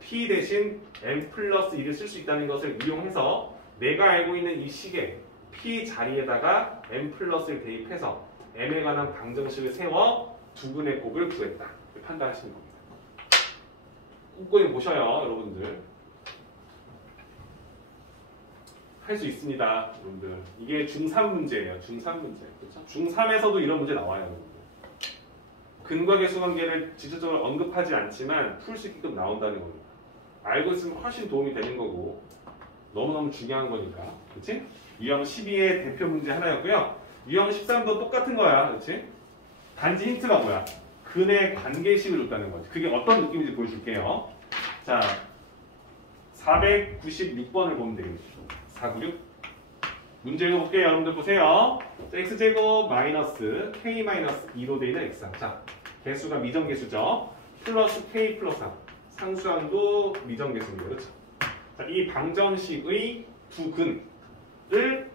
p 대신 m 플러스 1을 쓸 수 있다는 것을 이용해서 내가 알고 있는 이 식에 p 자리에다가 m 플러스를 대입해서 m에 관한 방정식을 세워 두근의 곱을 구했다. 이렇게 판단하시는 겁니다. 꼼꼼히 보셔요, 여러분들. 할 수 있습니다, 여러분들. 이게 중3 문제예요. 중3 문제. 그렇죠? 중3에서도 이런 문제 나와요, 여러분들. 근과 개수 관계를 직접적으로 언급하지 않지만 풀 수 있게끔 나온다는 겁니다. 알고 있으면 훨씬 도움이 되는 거고 너무너무 중요한 거니까. 그렇지? 유형 12의 대표 문제 하나였고요. 유형 13도 똑같은 거야. 그렇지? 단지 힌트가 뭐야? 근의 관계식을 줬다는 거지. 그게 어떤 느낌인지 보여줄게요. 자, 496번을 보면 되겠죠. 496. 문제 읽어볼게요. 여러분들 보세요. 자, x제곱 마이너스 k 마이너스 2로 되어 있는 x항. 자, 개수가 미정개수죠. 플러스 k 플러스 3. 상수항도 미정개수입니다. 그렇죠? 자, 이 방정식의 두 근을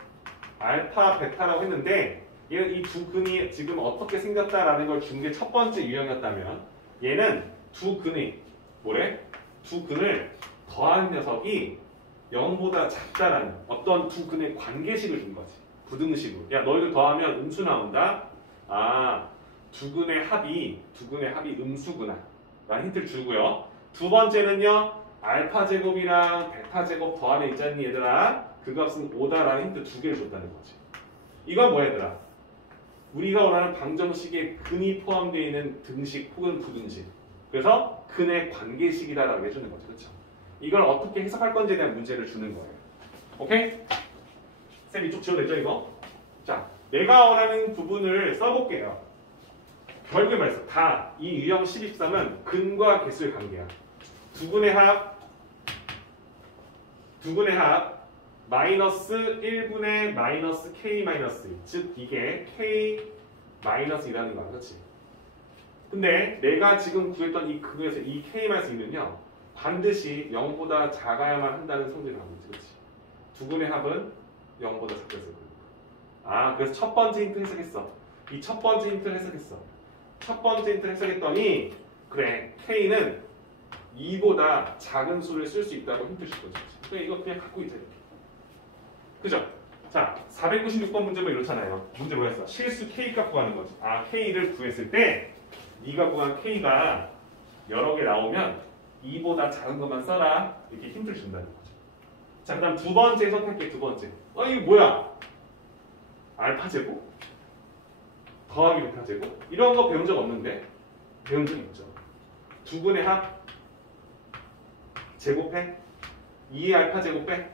알파, 베타라고 했는데 얘는 이 두 근이 지금 어떻게 생겼다라는 걸 준 게 첫 번째 유형이었다면 얘는 두 근이 뭐래? 두 근을 더한 녀석이 0보다 작다라는 어떤 두 근의 관계식을 준 거지. 부등식으로. 야, 너희들 더하면 음수 나온다. 두 근의 합이 음수구나. 라는 힌트를 주고요. 두 번째는요. 알파 제곱이랑 베타 제곱 더하면 있잖니 얘들아. 그 값은 5다라는 힌트 두 개를 줬다는 거지. 이건 뭐야 얘들아? 우리가 원하는 방정식에 근이 포함되어 있는 등식 혹은 부등식. 그래서 근의 관계식이다라고 해주는 거죠. 그렇죠? 이걸 어떻게 해석할 건지에 대한 문제를 주는 거예요. 오케이? 쌤 이쪽 지워내죠 이거? 자, 내가 원하는 부분을 써볼게요. 결국에 말해서 다 이 유형 1213은 근과 개수의 관계야. 두 근의 합 마이너스 1분의 마이너스 k 마이너스 1. 즉 이게 k 마이너스 2라는 거야. 그렇지? 근데 내가 지금 구했던 이 근에서 이 k 마이너스 2는요. 반드시 0보다 작아야만 한다는 성질을 갖고 있지. 그렇지? 두 근의 합은 0보다 작겠어. 그래서 첫 번째 힌트 해석했어. 이 첫 번째 힌트를 해석했어. 첫 번째 힌트를 해석했더니 그래, k는 2보다 작은 수를 쓸 수 있다고 힌트 줄 거지. 그래, 이거 그냥 갖고 있자. 이렇게. 그죠? 자, 496번 문제 뭐 이렇잖아요. 문제 뭐였어? 실수 k 값 구하는 거지. k를 구했을 때 네가 구한 k가 여러 개 나오면 2보다 작은 것만 써라. 이렇게 힌트를 준다는 거죠. 자, 그 다음 두 번째 선택해. 두 번째. 이거 뭐야? 알파 제곱? 더하기 베타 제곱? 이런 거 배운 적 없는데? 배운 적 있죠. 두 분의 합 제곱해? 2의 알파 제곱해?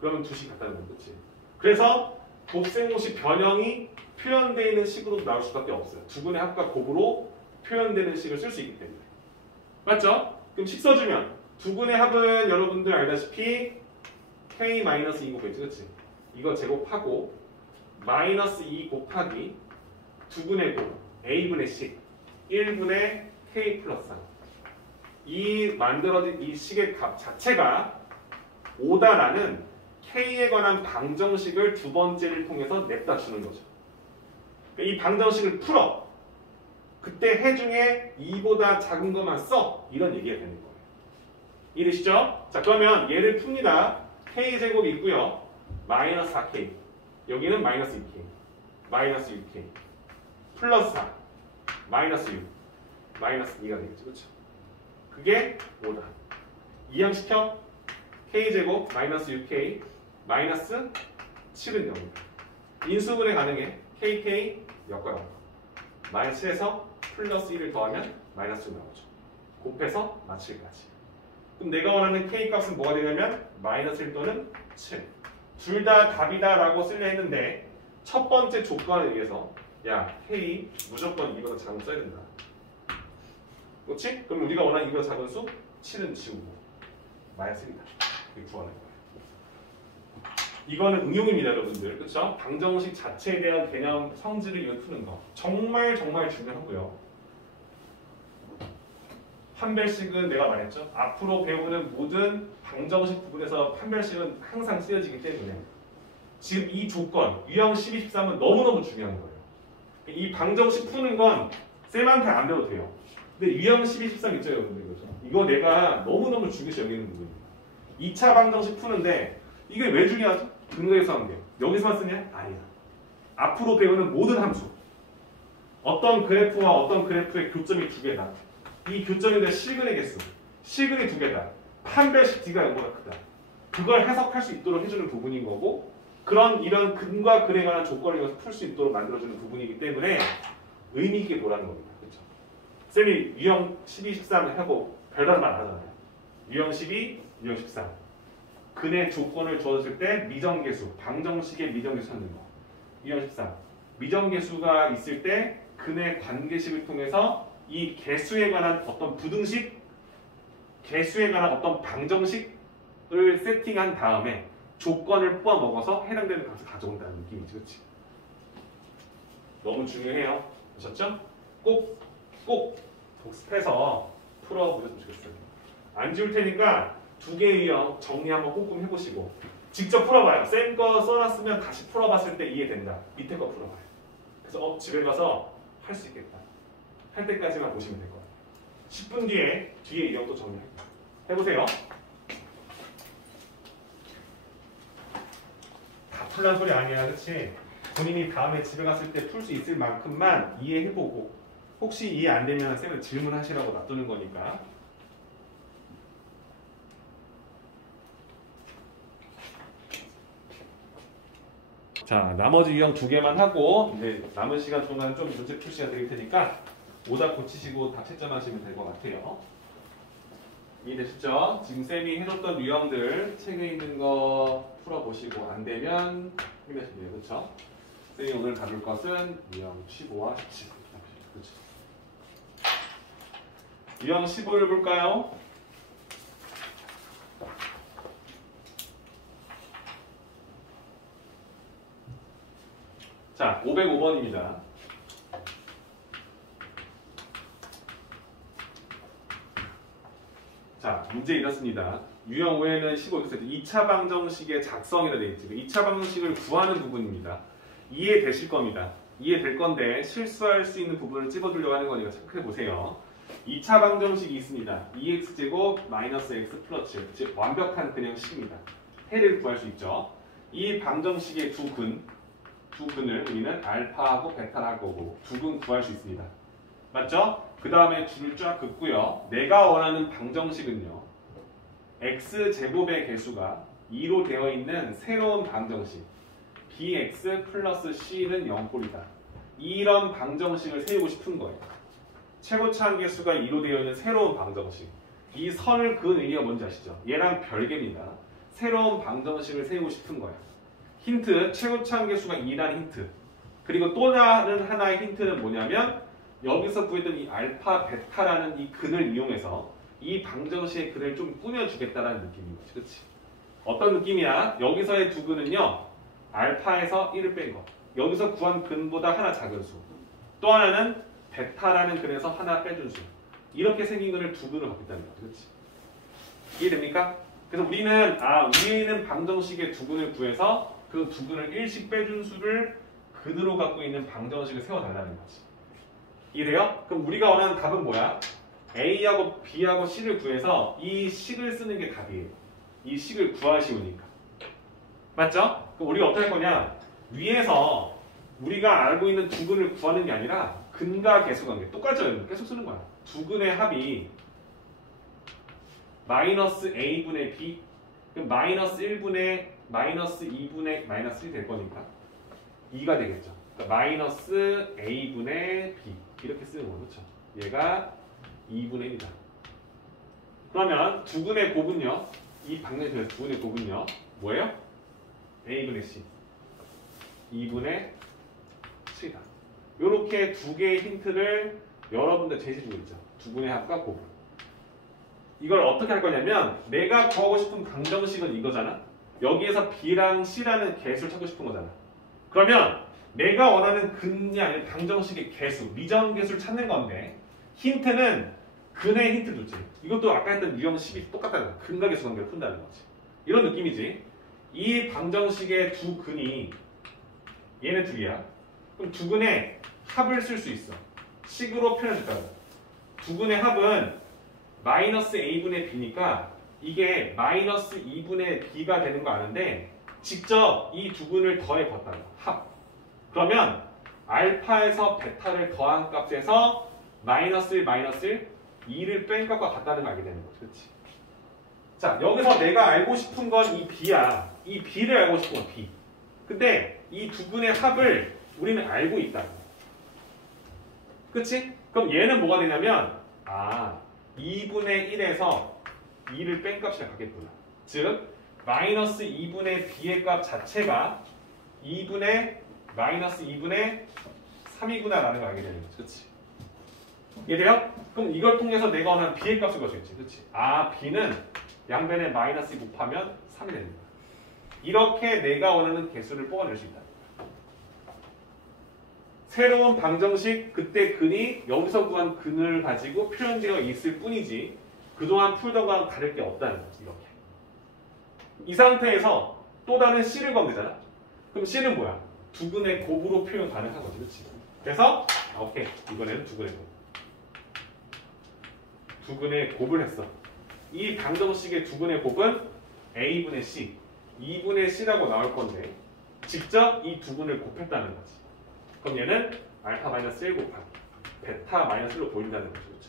그러면 2식 같다는 거지. 그치? 그래서 곱셈공식 변형이 표현되어 있는 식으로 나올 수밖에 없어요. 두 분의 합과 곱으로 표현되는 식을 쓸 수 있기 때문에. 맞죠? 그럼 식 써주면 두 분의 합은 여러분들 알다시피 k-2 곱이지, 그치? 이거 제곱하고 마이너스 2 곱하기 2분의 곱 a분의 식 1분의 k 플러스 3. 이 만들어진 이 식의 값 자체가 5다라는 k에 관한 방정식을 두 번째를 통해서 냅다 주는 거죠. 이 방정식을 풀어. 그때 해 중에 2보다 작은 것만 써. 이런 얘기가 되는 거예요. 이해되시죠? 자, 그러면 얘를 풉니다. k제곱이 있고요. 마이너스 4k. 여기는 마이너스 2k. 마이너스 6k. 플러스 4. 마이너스 6. 마이너스 2가 되겠죠. 그렇죠? 그게 5다. 이항시켜. k제곱 마이너스 6k 마이너스 7은 0이다. 인수분해 가능해. kk 역과 0. 마이너스 7에서 플러스 1을 더하면 마이너스 1 나오죠. 곱해서 마칠까지. 그럼 내가 원하는 k 값은 뭐가 되냐면 마이너스 1 또는 7. 둘 다 답이다 라고 쓰려 했는데 첫 번째 조건에 의해서 야 k 무조건 이보다 작은 거 써야 된다. 그렇지? 그럼 우리가 원하는 이보다 작은 수 7은 지우고 마이너스 1이다. 이렇게 구하는 거예요. 이거는 응용입니다, 여러분들. 그렇죠? 방정식 자체에 대한 개념 성질을 이걸 푸는 거. 정말 중요하고요. 판별식은 내가 말했죠. 앞으로 배우는 모든 방정식 부분에서 판별식은 항상 쓰여지기 때문에 지금 이 조건, 유형 12, 13은 너무너무 중요한 거예요. 이 방정식 푸는 건 쌤한테 안 배워도 돼요. 근데 유형 12, 13 있죠, 여러분들. 그렇죠? 이거 내가 너무너무 중요시 여기는 부분입니다. 2차 방정식 푸는데 이게 왜 중요하죠? 근거에서 한 게. 여기서만 쓰냐? 아니야. 앞으로 배우는 모든 함수. 어떤 그래프와 어떤 그래프의 교점이 두 개다. 이 교점에 대한 실근의 개수. 실근이 두 개다. 판별식 D가 0보다 크다. 그걸 해석할 수 있도록 해주는 부분인 거고 이런 근과 근에 관한 조건을 이용해서 풀 수 있도록 만들어주는 부분이기 때문에 의미 있게 보라는 겁니다. 그렇죠? 쌤이 유형 12, 13 하고 별다른 말 안 하잖아요. 유형 12, 유형 13. 근의 조건을 주어졌을 때 미정계수, 방정식의 미정계수 찾는 거. 유형 13. 미정계수가 있을 때 근의 관계식을 통해서 이 개수에 관한 어떤 부등식, 개수에 관한 어떤 방정식을 세팅한 다음에 조건을 뽑아 먹어서 해당되는 값을 가져온다는 느낌이지, 그렇지? 너무 중요해요. 아셨죠? 꼭 복습해서 풀어보셨으면 좋겠어요. 안 지울 테니까 두 개의 유형 정리 한번 꼼꼼히 해보시고 직접 풀어봐요. 쌤 거 써놨으면 다시 풀어봤을 때 이해된다. 밑에 거 풀어봐요. 그래서 집에 가서 할 수 있겠다. 할 때까지만 보시면 될 거예요. 10분 뒤에 유형 또 정리할게요. 해보세요. 다 풀란 소리 아니야, 그렇지? 본인이 다음에 집에 갔을 때 풀 수 있을 만큼만 이해해보고 혹시 이해 안 되면 쌤은 질문하시라고 놔두는 거니까. 자, 나머지 유형 두 개만 하고 이제 남은 시간 동안 좀 문제 풀 시간 드릴 테니까 오답 고치시고 답 채점하시면 될 것 같아요. 이해되시죠? 지금 쌤이 해줬던 유형들 책에 있는 거 풀어보시고 안 되면 힘내시면 돼요. 그렇죠? 쌤이 오늘 다룰 것은 유형 15와 17. 그렇죠? 유형 15를 볼까요? 자, 505번입니다. 자, 문제 이렇습니다. 유형 5에는 15, 2차 방정식의 작성이라 되어 있죠. 2차 방정식을 구하는 부분입니다. 이해되실 겁니다. 이해될 건데 실수할 수 있는 부분을 찝어주려고 하는 거니까 체크해 보세요. 2차 방정식이 있습니다. 2x제곱 마이너스 x 플러스 즉 완벽한 근형식입니다. 해를 구할 수 있죠. 이 방정식의 두 근을 우리는 알파하고 베타를 할 거고 두 근 구할 수 있습니다. 맞죠? 그 다음에 줄을 쫙 긋고요. 내가 원하는 방정식은요. x제곱의 개수가 2로 되어 있는 새로운 방정식 bx 플러스 c는 0꼴이다. 이런 방정식을 세우고 싶은 거예요. 최고차항 개수가 2로 되어 있는 새로운 방정식. 이 선을 그은 의미가 뭔지 아시죠? 얘랑 별개입니다. 새로운 방정식을 세우고 싶은 거예요. 힌트, 최고차항 개수가 2라는 힌트. 그리고 또 다른 하나의 힌트는 뭐냐면 여기서 구했던 이 알파, 베타라는 이 근을 이용해서 이 방정식의 근을 좀 꾸며주겠다라는 느낌인 거지. 그치? 어떤 느낌이야? 여기서의 두 근은요. 알파에서 1을 뺀 거. 여기서 구한 근보다 하나 작은 수. 또 하나는 베타라는 근에서 하나 빼준 수. 이렇게 생긴 근을 두 근을 갖겠다는 거지. 그치? 이해됩니까? 그래서 우리는 위에 있는 방정식의 두 근을 구해서 그 두 근을 1씩 빼준 수를 근으로 갖고 있는 방정식을 세워달라는 거지. 이래요? 그럼 우리가 원하는 답은 뭐야? A하고 B하고 C를 구해서 이 식을 쓰는 게 답이에요. 이 식을 구하시오니까. 맞죠? 그럼 우리가 어떻게 할 거냐? 위에서 우리가 알고 있는 두 근을 구하는 게 아니라 근과 개수 관계 똑같죠? 계속 쓰는 거야. 두 근의 합이 마이너스 A분의 B 그럼 마이너스 1분의 마이너스 2분의 마이너스 1이 될 거니까 2가 되겠죠. 그러니까 마이너스 A분의 B 이렇게 쓰는 거 그렇죠? 얘가 2분의 1이다. 그러면 두 근의 곱은요. 이 방정식에서 두 근의 곱은요. 뭐예요? A분의 C 2분의 7이다. 이렇게 두 개의 힌트를 여러분들 제시해주고 있죠. 두 분의 합과 곱. 이걸 어떻게 할 거냐면 내가 구하고 싶은 방정식은 이거잖아. 여기에서 B랑 C라는 개수를 찾고 싶은 거잖아. 그러면 내가 원하는 근이 아닌 방정식의 개수, 미정개수를 찾는 건데 힌트는 근의 힌트 주지. 이것도 아까 했던 유형 10이 똑같다는 거야. 근과 개수 관계를 푼다는 거지. 이런 느낌이지. 이 방정식의 두 근이 얘네 둘이야. 그럼 두 근의 합을 쓸 수 있어. 식으로 표현해줄까요? 두 근의 합은 마이너스 A분의 B니까 이게 마이너스 2분의 B가 되는 거 아는데 직접 이 두 근을 더해 봤다는 거. 합. 그러면 알파에서 베타를 더한 값에서 마이너스 1, 마이너스 1, 2를 뺀 값과 같다는 걸 알게 되는 거지. 그렇지? 자, 여기서 내가 알고 싶은 건 이 B야. 이 B를 알고 싶은 건 B. 근데 이 두 근의 합을 우리는 알고 있다. 그치? 그럼 얘는 뭐가 되냐면 2분의 1에서 2를 뺀 값이랑 같겠구나. 즉 마이너스 2분의 B의 값 자체가 2분의 마이너스 2분의 3이구나 라는 걸 알게 되는 거지. 그치? 이해돼요? 그럼 이걸 통해서 내가 원하는 B의 값을 구하겠지. 그치? B는 양변에 마이너스 2 곱하면 3이 되는 거야. 이렇게 내가 원하는 개수를 뽑아낼 수 있다. 새로운 방정식, 그때 근이 여기서 구한 근을 가지고 표현되어 있을 뿐이지 그동안 풀던 거랑 다를 게 없다는 거지. 이렇게. 이 상태에서 또 다른 C를 구하면 되잖아. 그럼 C는 뭐야? 두 근의 곱으로 표현 가능한 거지. 그렇지? 그래서 오케이. 이번에는 두 근의 곱. 두 근의 곱을 했어. 이 방정식의 두 근의 곱은 A분의 C, 2분의 C라고 나올 건데 직접 이 두 근을 곱했다는 거지. 그럼 얘는 알파 마이너스 1 곱하기 베타 마이너스 1로 보인다는 거죠. 그렇죠?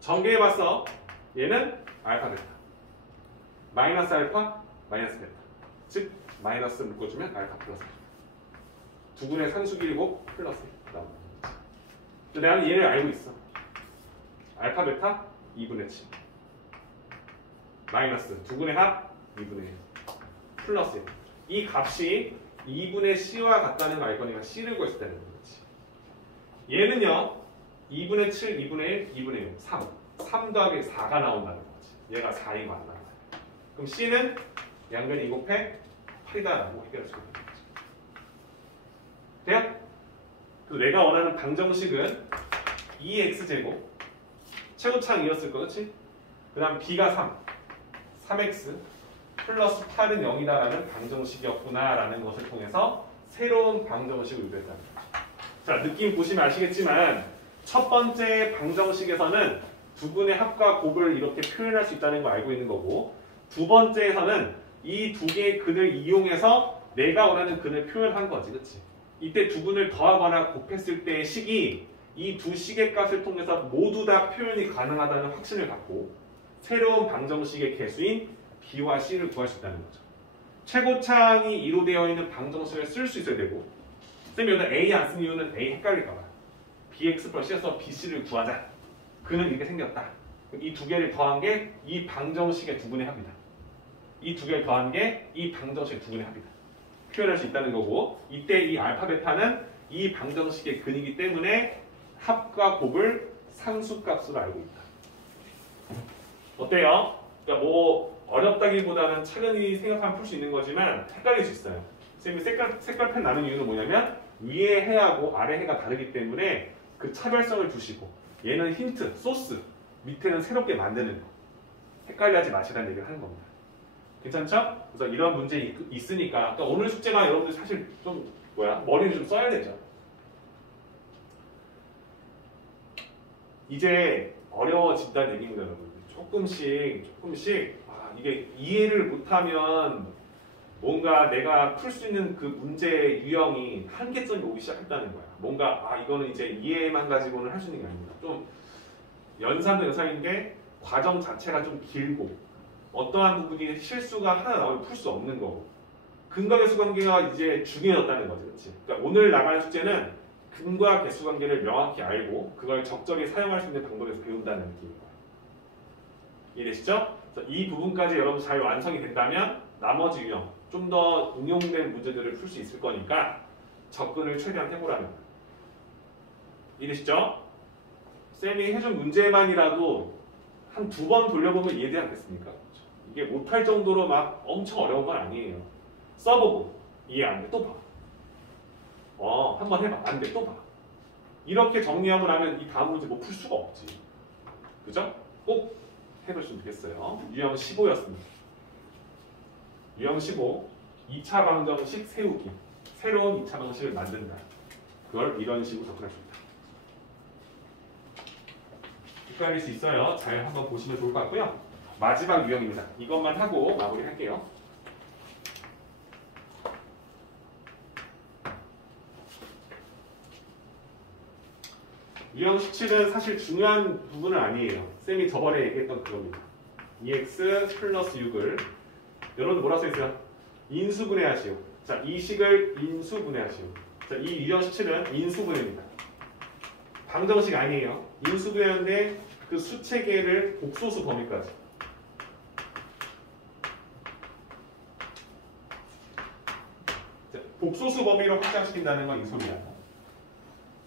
전개해봤어. 얘는 알파 베타 마이너스 알파 마이너스 베타 즉 마이너스 묶어주면 알파 플러스 베타 두 근의 산수끼리 곱 플러스 나온다. 나는 얘를 알고 있어. 알파 베타 2분의 7 마이너스 두 근의 합 2분의 1 플러스 1. 이 값이 2분의 C와 같다는 걸 알 거니까 C를 구했을 때는 거지. 얘는요 2분의 7, 2분의 1, 2분의 1 3 3 더하기 4가 나온다는 거지. 얘가 4인 거 안 나와요. 그럼 C는 양변 2 곱해 8이다 라고 해결할 수 있는 거지. 돼요? 그리고 내가 원하는 방정식은 2x제곱 최고차항이었을 거 그렇지? 그 다음 B가 3x 플러스 8은 0이다 라는 방정식이었구나 라는 것을 통해서 새로운 방정식을 유도했다. 자, 느낌 보시면 아시겠지만 첫 번째 방정식에서는 두 근의 합과 곱을 이렇게 표현할 수 있다는 걸 알고 있는 거고 두 번째에서는 이 두 개의 근을 이용해서 내가 원하는 근을 표현한 거지. 그치? 이때 두 근을 더하거나 곱했을 때의 식이 이 두 식의 값을 통해서 모두 다 표현이 가능하다는 확신을 갖고 새로운 방정식의 개수인 b와 c를 구할 수 있다는 거죠. 최고차항이 2로 되어 있는 방정식을 쓸 수 있어야 되고 쌤이 여기다 a 안 쓴 이유는 a 헷갈릴까봐 bx 플러스 c에서 bc를 구하자. 그는 이렇게 생겼다. 이 두 개를 더한 게 이 방정식의 두 분의 합이다. 이 두 개를 더한 게 이 방정식의 두 분의 합이다. 표현할 수 있다는 거고 이때 이 알파 베타는 이 방정식의 근이기 때문에 합과 곱을 상수값으로 알고 있다. 어때요? 그러니까 뭐 어렵다기보다는 차근히 생각하면 풀 수 있는 거지만 헷갈릴 수 있어요. 쌤이 색깔펜 나눈 이유는 뭐냐면 위에 해하고 아래 해가 다르기 때문에 그 차별성을 두시고 얘는 힌트, 소스, 밑에는 새롭게 만드는 거. 헷갈려하지 마시라는 얘기를 하는 겁니다. 괜찮죠? 그래서 이런 문제 있으니까 그러니까 오늘 숙제가 여러분들 사실 좀 머리를 좀 써야 되죠. 이제 어려워진다는 얘기입니다, 여러분. 조금씩 이게 이해를 못하면 뭔가 내가 풀 수 있는 그 문제 유형이 한계점이 오기 시작했다는 거야. 뭔가 이거는 이제 이해만 가지고는 할 수 있는 게 아닙니다. 좀 연산도 연산인 게 과정 자체가 좀 길고 어떠한 부분이 실수가 하나 나오면 풀 수 없는 거고 근과 개수 관계가 이제 중요해졌다는 거죠. 그렇지? 그러니까 오늘 나가는 숙제는 근과 개수 관계를 명확히 알고 그걸 적절히 사용할 수 있는 방법에서 배운다는 느낌인 거예요. 이해되시죠? 그래서 이 부분까지 여러분 잘 완성이 된다면 나머지 유형 좀 더 응용된 문제들을 풀 수 있을 거니까 접근을 최대한 해보라는 거예요. 이해되시죠? 쌤이 해준 문제만이라도 한 2번 돌려보면 이해되지 않겠습니까? 이게 못할 정도로 막 엄청 어려운 건 아니에요. 써보고 이해 안 돼 또 봐. 한번 해봐. 안 돼 또 봐. 이렇게 정리하고 나면 이 다음 문제 못 풀 수가 없지. 그죠? 꼭 해보시면 좋겠어요. 유형 15였습니다. 유형 15. 2차 방정식 세우기. 새로운 2차 방정식을 만든다. 그걸 이런 식으로 접근할 수 있다. 헷갈릴 수 있어요. 잘 한번 보시면 좋을 것 같고요. 마지막 유형입니다. 이것만 하고 마무리할게요. 유형 17은 사실 중요한 부분은 아니에요. 쌤이 저번에 얘기했던 그겁니다. 2x 플러스 6을 여러분 뭐라 써있어요? 인수분해하시오. 자, 이 식을 인수분해하시오. 자, 이 유형 17은 인수분해입니다. 방정식 아니에요. 인수분해하는데 그 수체계를 복소수 범위까지. 자, 복소수 범위로 확장시킨다는 건 인수분해야.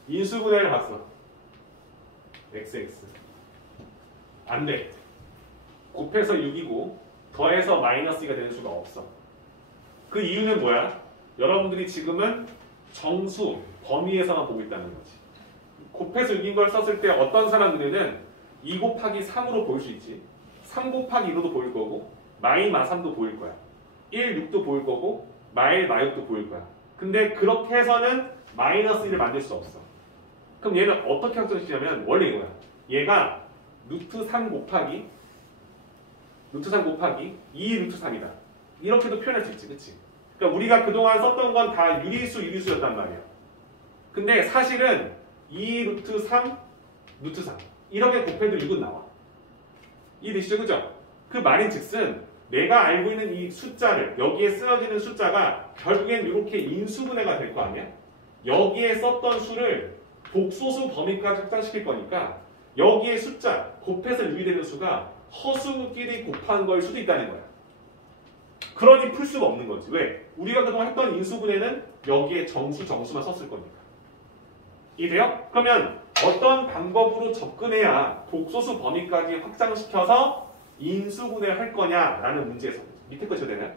인수분해를 봤어. XX. 안 돼. 곱해서 6이고 더해서 마이너스 2가 되는 수가 없어. 그 이유는 뭐야? 여러분들이 지금은 정수, 범위에서만 보고 있다는 거지. 곱해서 6인 걸 썼을 때 어떤 사람 눈에는 2 곱하기 3으로 보일 수 있지. 3 곱하기 2로도 보일 거고 마이 마3도 보일 거야. 1, 6도 보일 거고 마일 마6도 보일 거야. 근데 그렇게 해서는 마이너스 1을 만들 수 없어. 그럼 얘는 어떻게 확정시키냐면 원래 이거야. 얘가 루트 3 곱하기 2 루트 3이다. 이렇게도 표현할 수 있지. 그치? 그러니까 우리가 그동안 썼던 건 다 유리수였단 말이야. 근데 사실은 2 루트 3 루트 3 이렇게 곱해도 6은 나와. 이해되시죠? 그죠? 그 말인 즉슨 내가 알고 있는 이 숫자를 여기에 쓰여지는 숫자가 결국엔 이렇게 인수분해가 될 거 아니야? 여기에 썼던 수를 복소수 범위까지 확장시킬 거니까 여기에 숫자 곱해서 6이 되는 수가 허수끼리 곱한 걸 수도 있다는 거야. 그러니 풀 수가 없는 거지. 왜? 우리가 그동안 했던 인수분해는 여기에 정수만 썼을 거니까. 이해돼요? 그러면 어떤 방법으로 접근해야 복소수 범위까지 확장시켜서 인수분해를 할 거냐라는 문제에서 밑에 거 쳐야 되나요?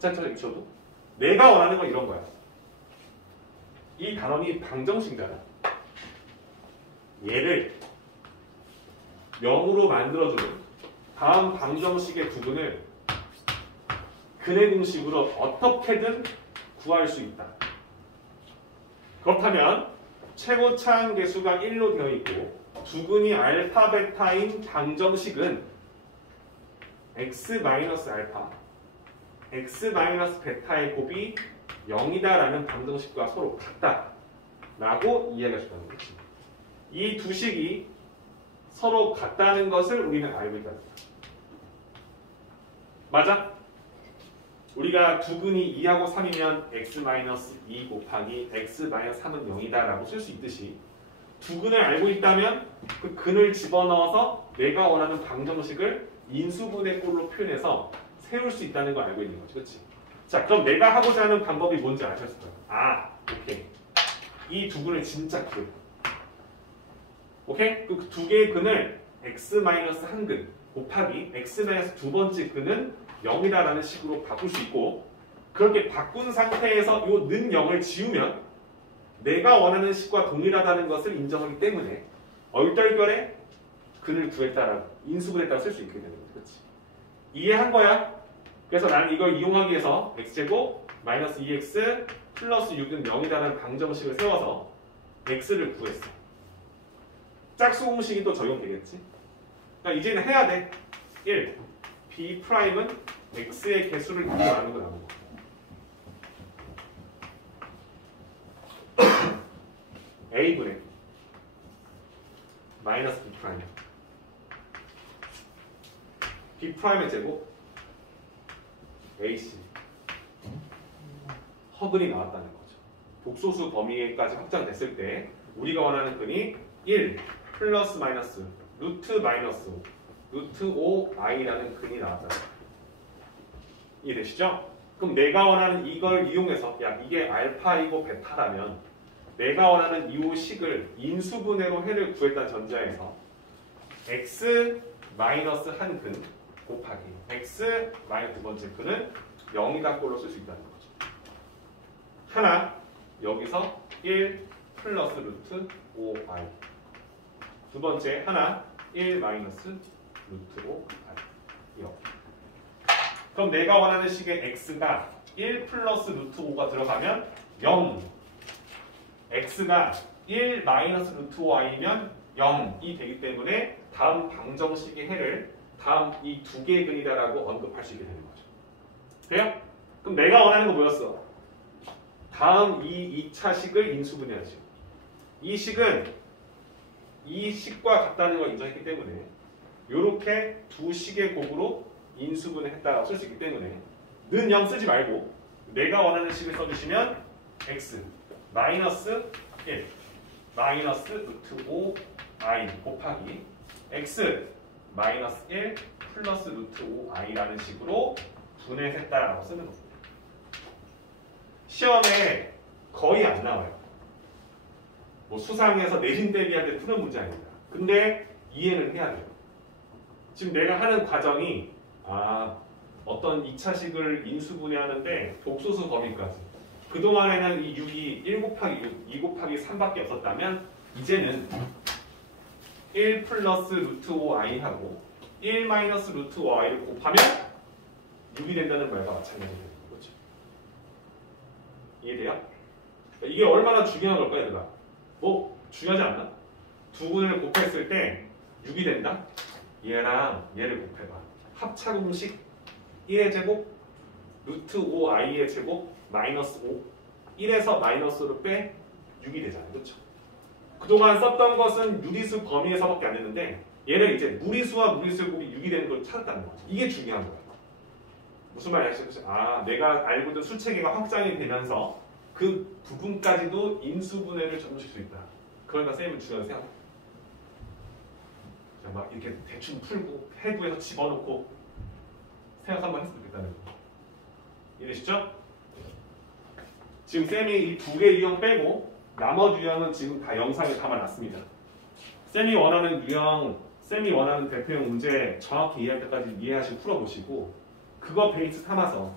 괜찮죠? 미쳐도? 내가 원하는 건 이런 거야. 이 단원이 방정식이잖아. 얘를 0으로 만들어주는 다음 방정식의 부분을 근해 공식으로 어떻게든 구할 수 있다. 그렇다면 최고차항 개수가 1로 되어 있고 두근이 알파 베타인 방정식은 x-알파, x-베타의 곱이 0이다라는 방정식과 서로 같다라고 이해가 된다는 거지. 이 두 식이 서로 같다는 것을 우리는 알고 있다. 맞아? 우리가 두근이 2하고 3이면 x-2 곱하기 x-3은 0이다 라고 쓸 수 있듯이 두근을 알고 있다면 그 근을 집어넣어서 내가 원하는 방정식을 인수분해 꼴로 표현해서 세울 수 있다는 걸 알고 있는 거지. 그렇지? 자, 그럼 내가 하고자 하는 방법이 뭔지 아셨을 거야. 아, 오케이. 이 두 근을 진짜 구해. 오케이? 그 두 개의 근을 x-1근 곱하기 x-두 번째 근은 0이다라는 식으로 바꿀 수 있고 그렇게 바꾼 상태에서 요 는 0을 지우면 내가 원하는 식과 동일하다는 것을 인정하기 때문에 얼떨결에 근을 구했다라고 인수분했다고 쓸 수 있게 되는 거지. 그렇지? 이해한 거야? 그래서 나는 이걸 이용하기 위해서 x제곱 마이너스 2x 플러스 6은 0이다라는 방정식을 세워서 x를 구했어. 짝수 공식이 또 적용되겠지? 그러니까 이제는 해야 돼. 1. B'은 x의 개수를 구하는 거 나오고 A분의 마이너스 B'. B'의 제곱 AC 허근이 나왔다는 거죠. 독소수 범위까지 확장됐을 때 우리가 원하는 근이 1 플러스 마이너스 루트 마이너스 루트 5i라는 근이 나왔다. 이해되시죠? 그럼 내가 원하는 이걸 이용해서 야 이게 알파이고 베타라면 내가 원하는 이 식을 인수분해로 해를 구했다는 전제에서 x 마이너스 한 근 곱하기 x 마이너스 두 번째 근은 0이다 꼴로 쓸 수 있다는 거죠. 하나 여기서 1 플러스 루트 5i 두 번째 하나 1 마이너스 루트 5i 이렇게. 그럼 내가 원하는 식의 x가 1 플러스 루트 5가 들어가면 0 x가 1 마이너스 루트 5i면 0이 되기 때문에 다음 방정식의 해를 다음 이 두 개의 근이다라고 언급할 수 있게 되는 거죠. 돼요? 그럼 내가 원하는 거 뭐였어? 다음 이 2차 식을 인수분해하지. 이 식은 이 식과 같다는 걸 인정했기 때문에 이렇게 두 식의 곱으로 인수분해했다고 쓸 수 있기 때문에 는 0 쓰지 말고 내가 원하는 식을 써주시면 x 마이너스 1 마이너스 루트 5i 곱하기 x 마이너스 1 플러스 루트 5i라는 식으로 분해했다라고 쓰는 겁니다. 시험에 거의 안 나와요. 뭐 수상에서 내신 대비할 때 푸는 문제 아닙니다. 근데 이해는 해야 돼요. 지금 내가 하는 과정이 어떤 2차식을 인수분해하는데 독소수 범위까지 그동안에는 이 6이 1 곱하기 6, 2 곱하기 3밖에 없었다면 이제는 1 플러스 루트 5i하고 1 마이너스 루트 5i를 곱하면 6이 된다는 말과 마찬가지가 되는 거죠. 이해돼요? 이게 얼마나 중요한 걸까요, 얘들아? 뭐 중요하지 않나? 두 근을 곱했을 때 6이 된다? 얘랑 얘를 곱해봐. 합차공식 1의 제곱 루트 5i의 제곱 마이너스 5 1에서 마이너스로 빼 6이 되잖아요. 그렇죠? 그동안 썼던 것은 유리수 범위에서밖에 안 됐는데 얘는 이제 무리수와 무리수의 곱이 6이 되는 걸 찾았다는 거죠. 이게 중요한 거예요. 무슨 말인지 아시겠어요? 내가 알고 있던 수체계가 확장이 되면서 그 부분까지도 인수분해를 적용시킬 수 있다. 그러니까 쌤은 중요하게 생각해요. 막 이렇게 대충 풀고 해부해서 집어넣고 생각 한번 했으면 좋겠다는 거. 이해되시죠? 지금 쌤이 이 두 개 유형 빼고 나머지 유형은 지금 다 영상에 담아놨습니다. 쌤이 원하는 대표형 문제 정확히 이해할 때까지 이해하시고 풀어보시고 그거 베이스 삼아서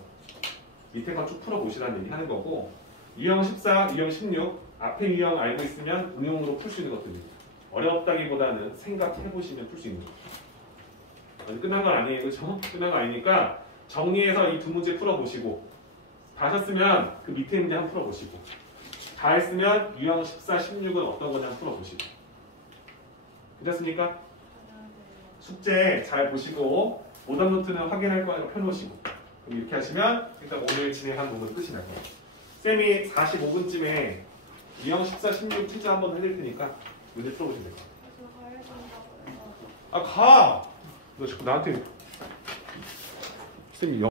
밑에 거 쭉 풀어보시라는 얘기 하는 거고 유형 14, 유형 16 앞에 유형 알고 있으면 응용으로 풀 수 있는 것들입니다. 어렵다기보다는 생각해보시면 풀 수 있는 거죠. 끝난 건 아니에요. 그렇죠? 끝난 거 아니니까 정리해서 이 두 문제 풀어보시고 다 하셨으면 그 밑에 문제 한번 풀어보시고 다 했으면 유형 14, 16은 어떤 거냐 한번 풀어보시고 괜찮습니까? 숙제 잘 보시고 오답 노트는 확인할 거니까 펴놓으시고 그럼 이렇게 하시면 일단 오늘 진행한 부분 끝이 날 거예요. 쌤이 45분쯤에 유형 14, 16 출제 한번 해드릴 테니까 문제 풀어보시면 될 것 같아요. 저 가야 된다고 해서 아 가! 너 자꾸 나한테 쌤이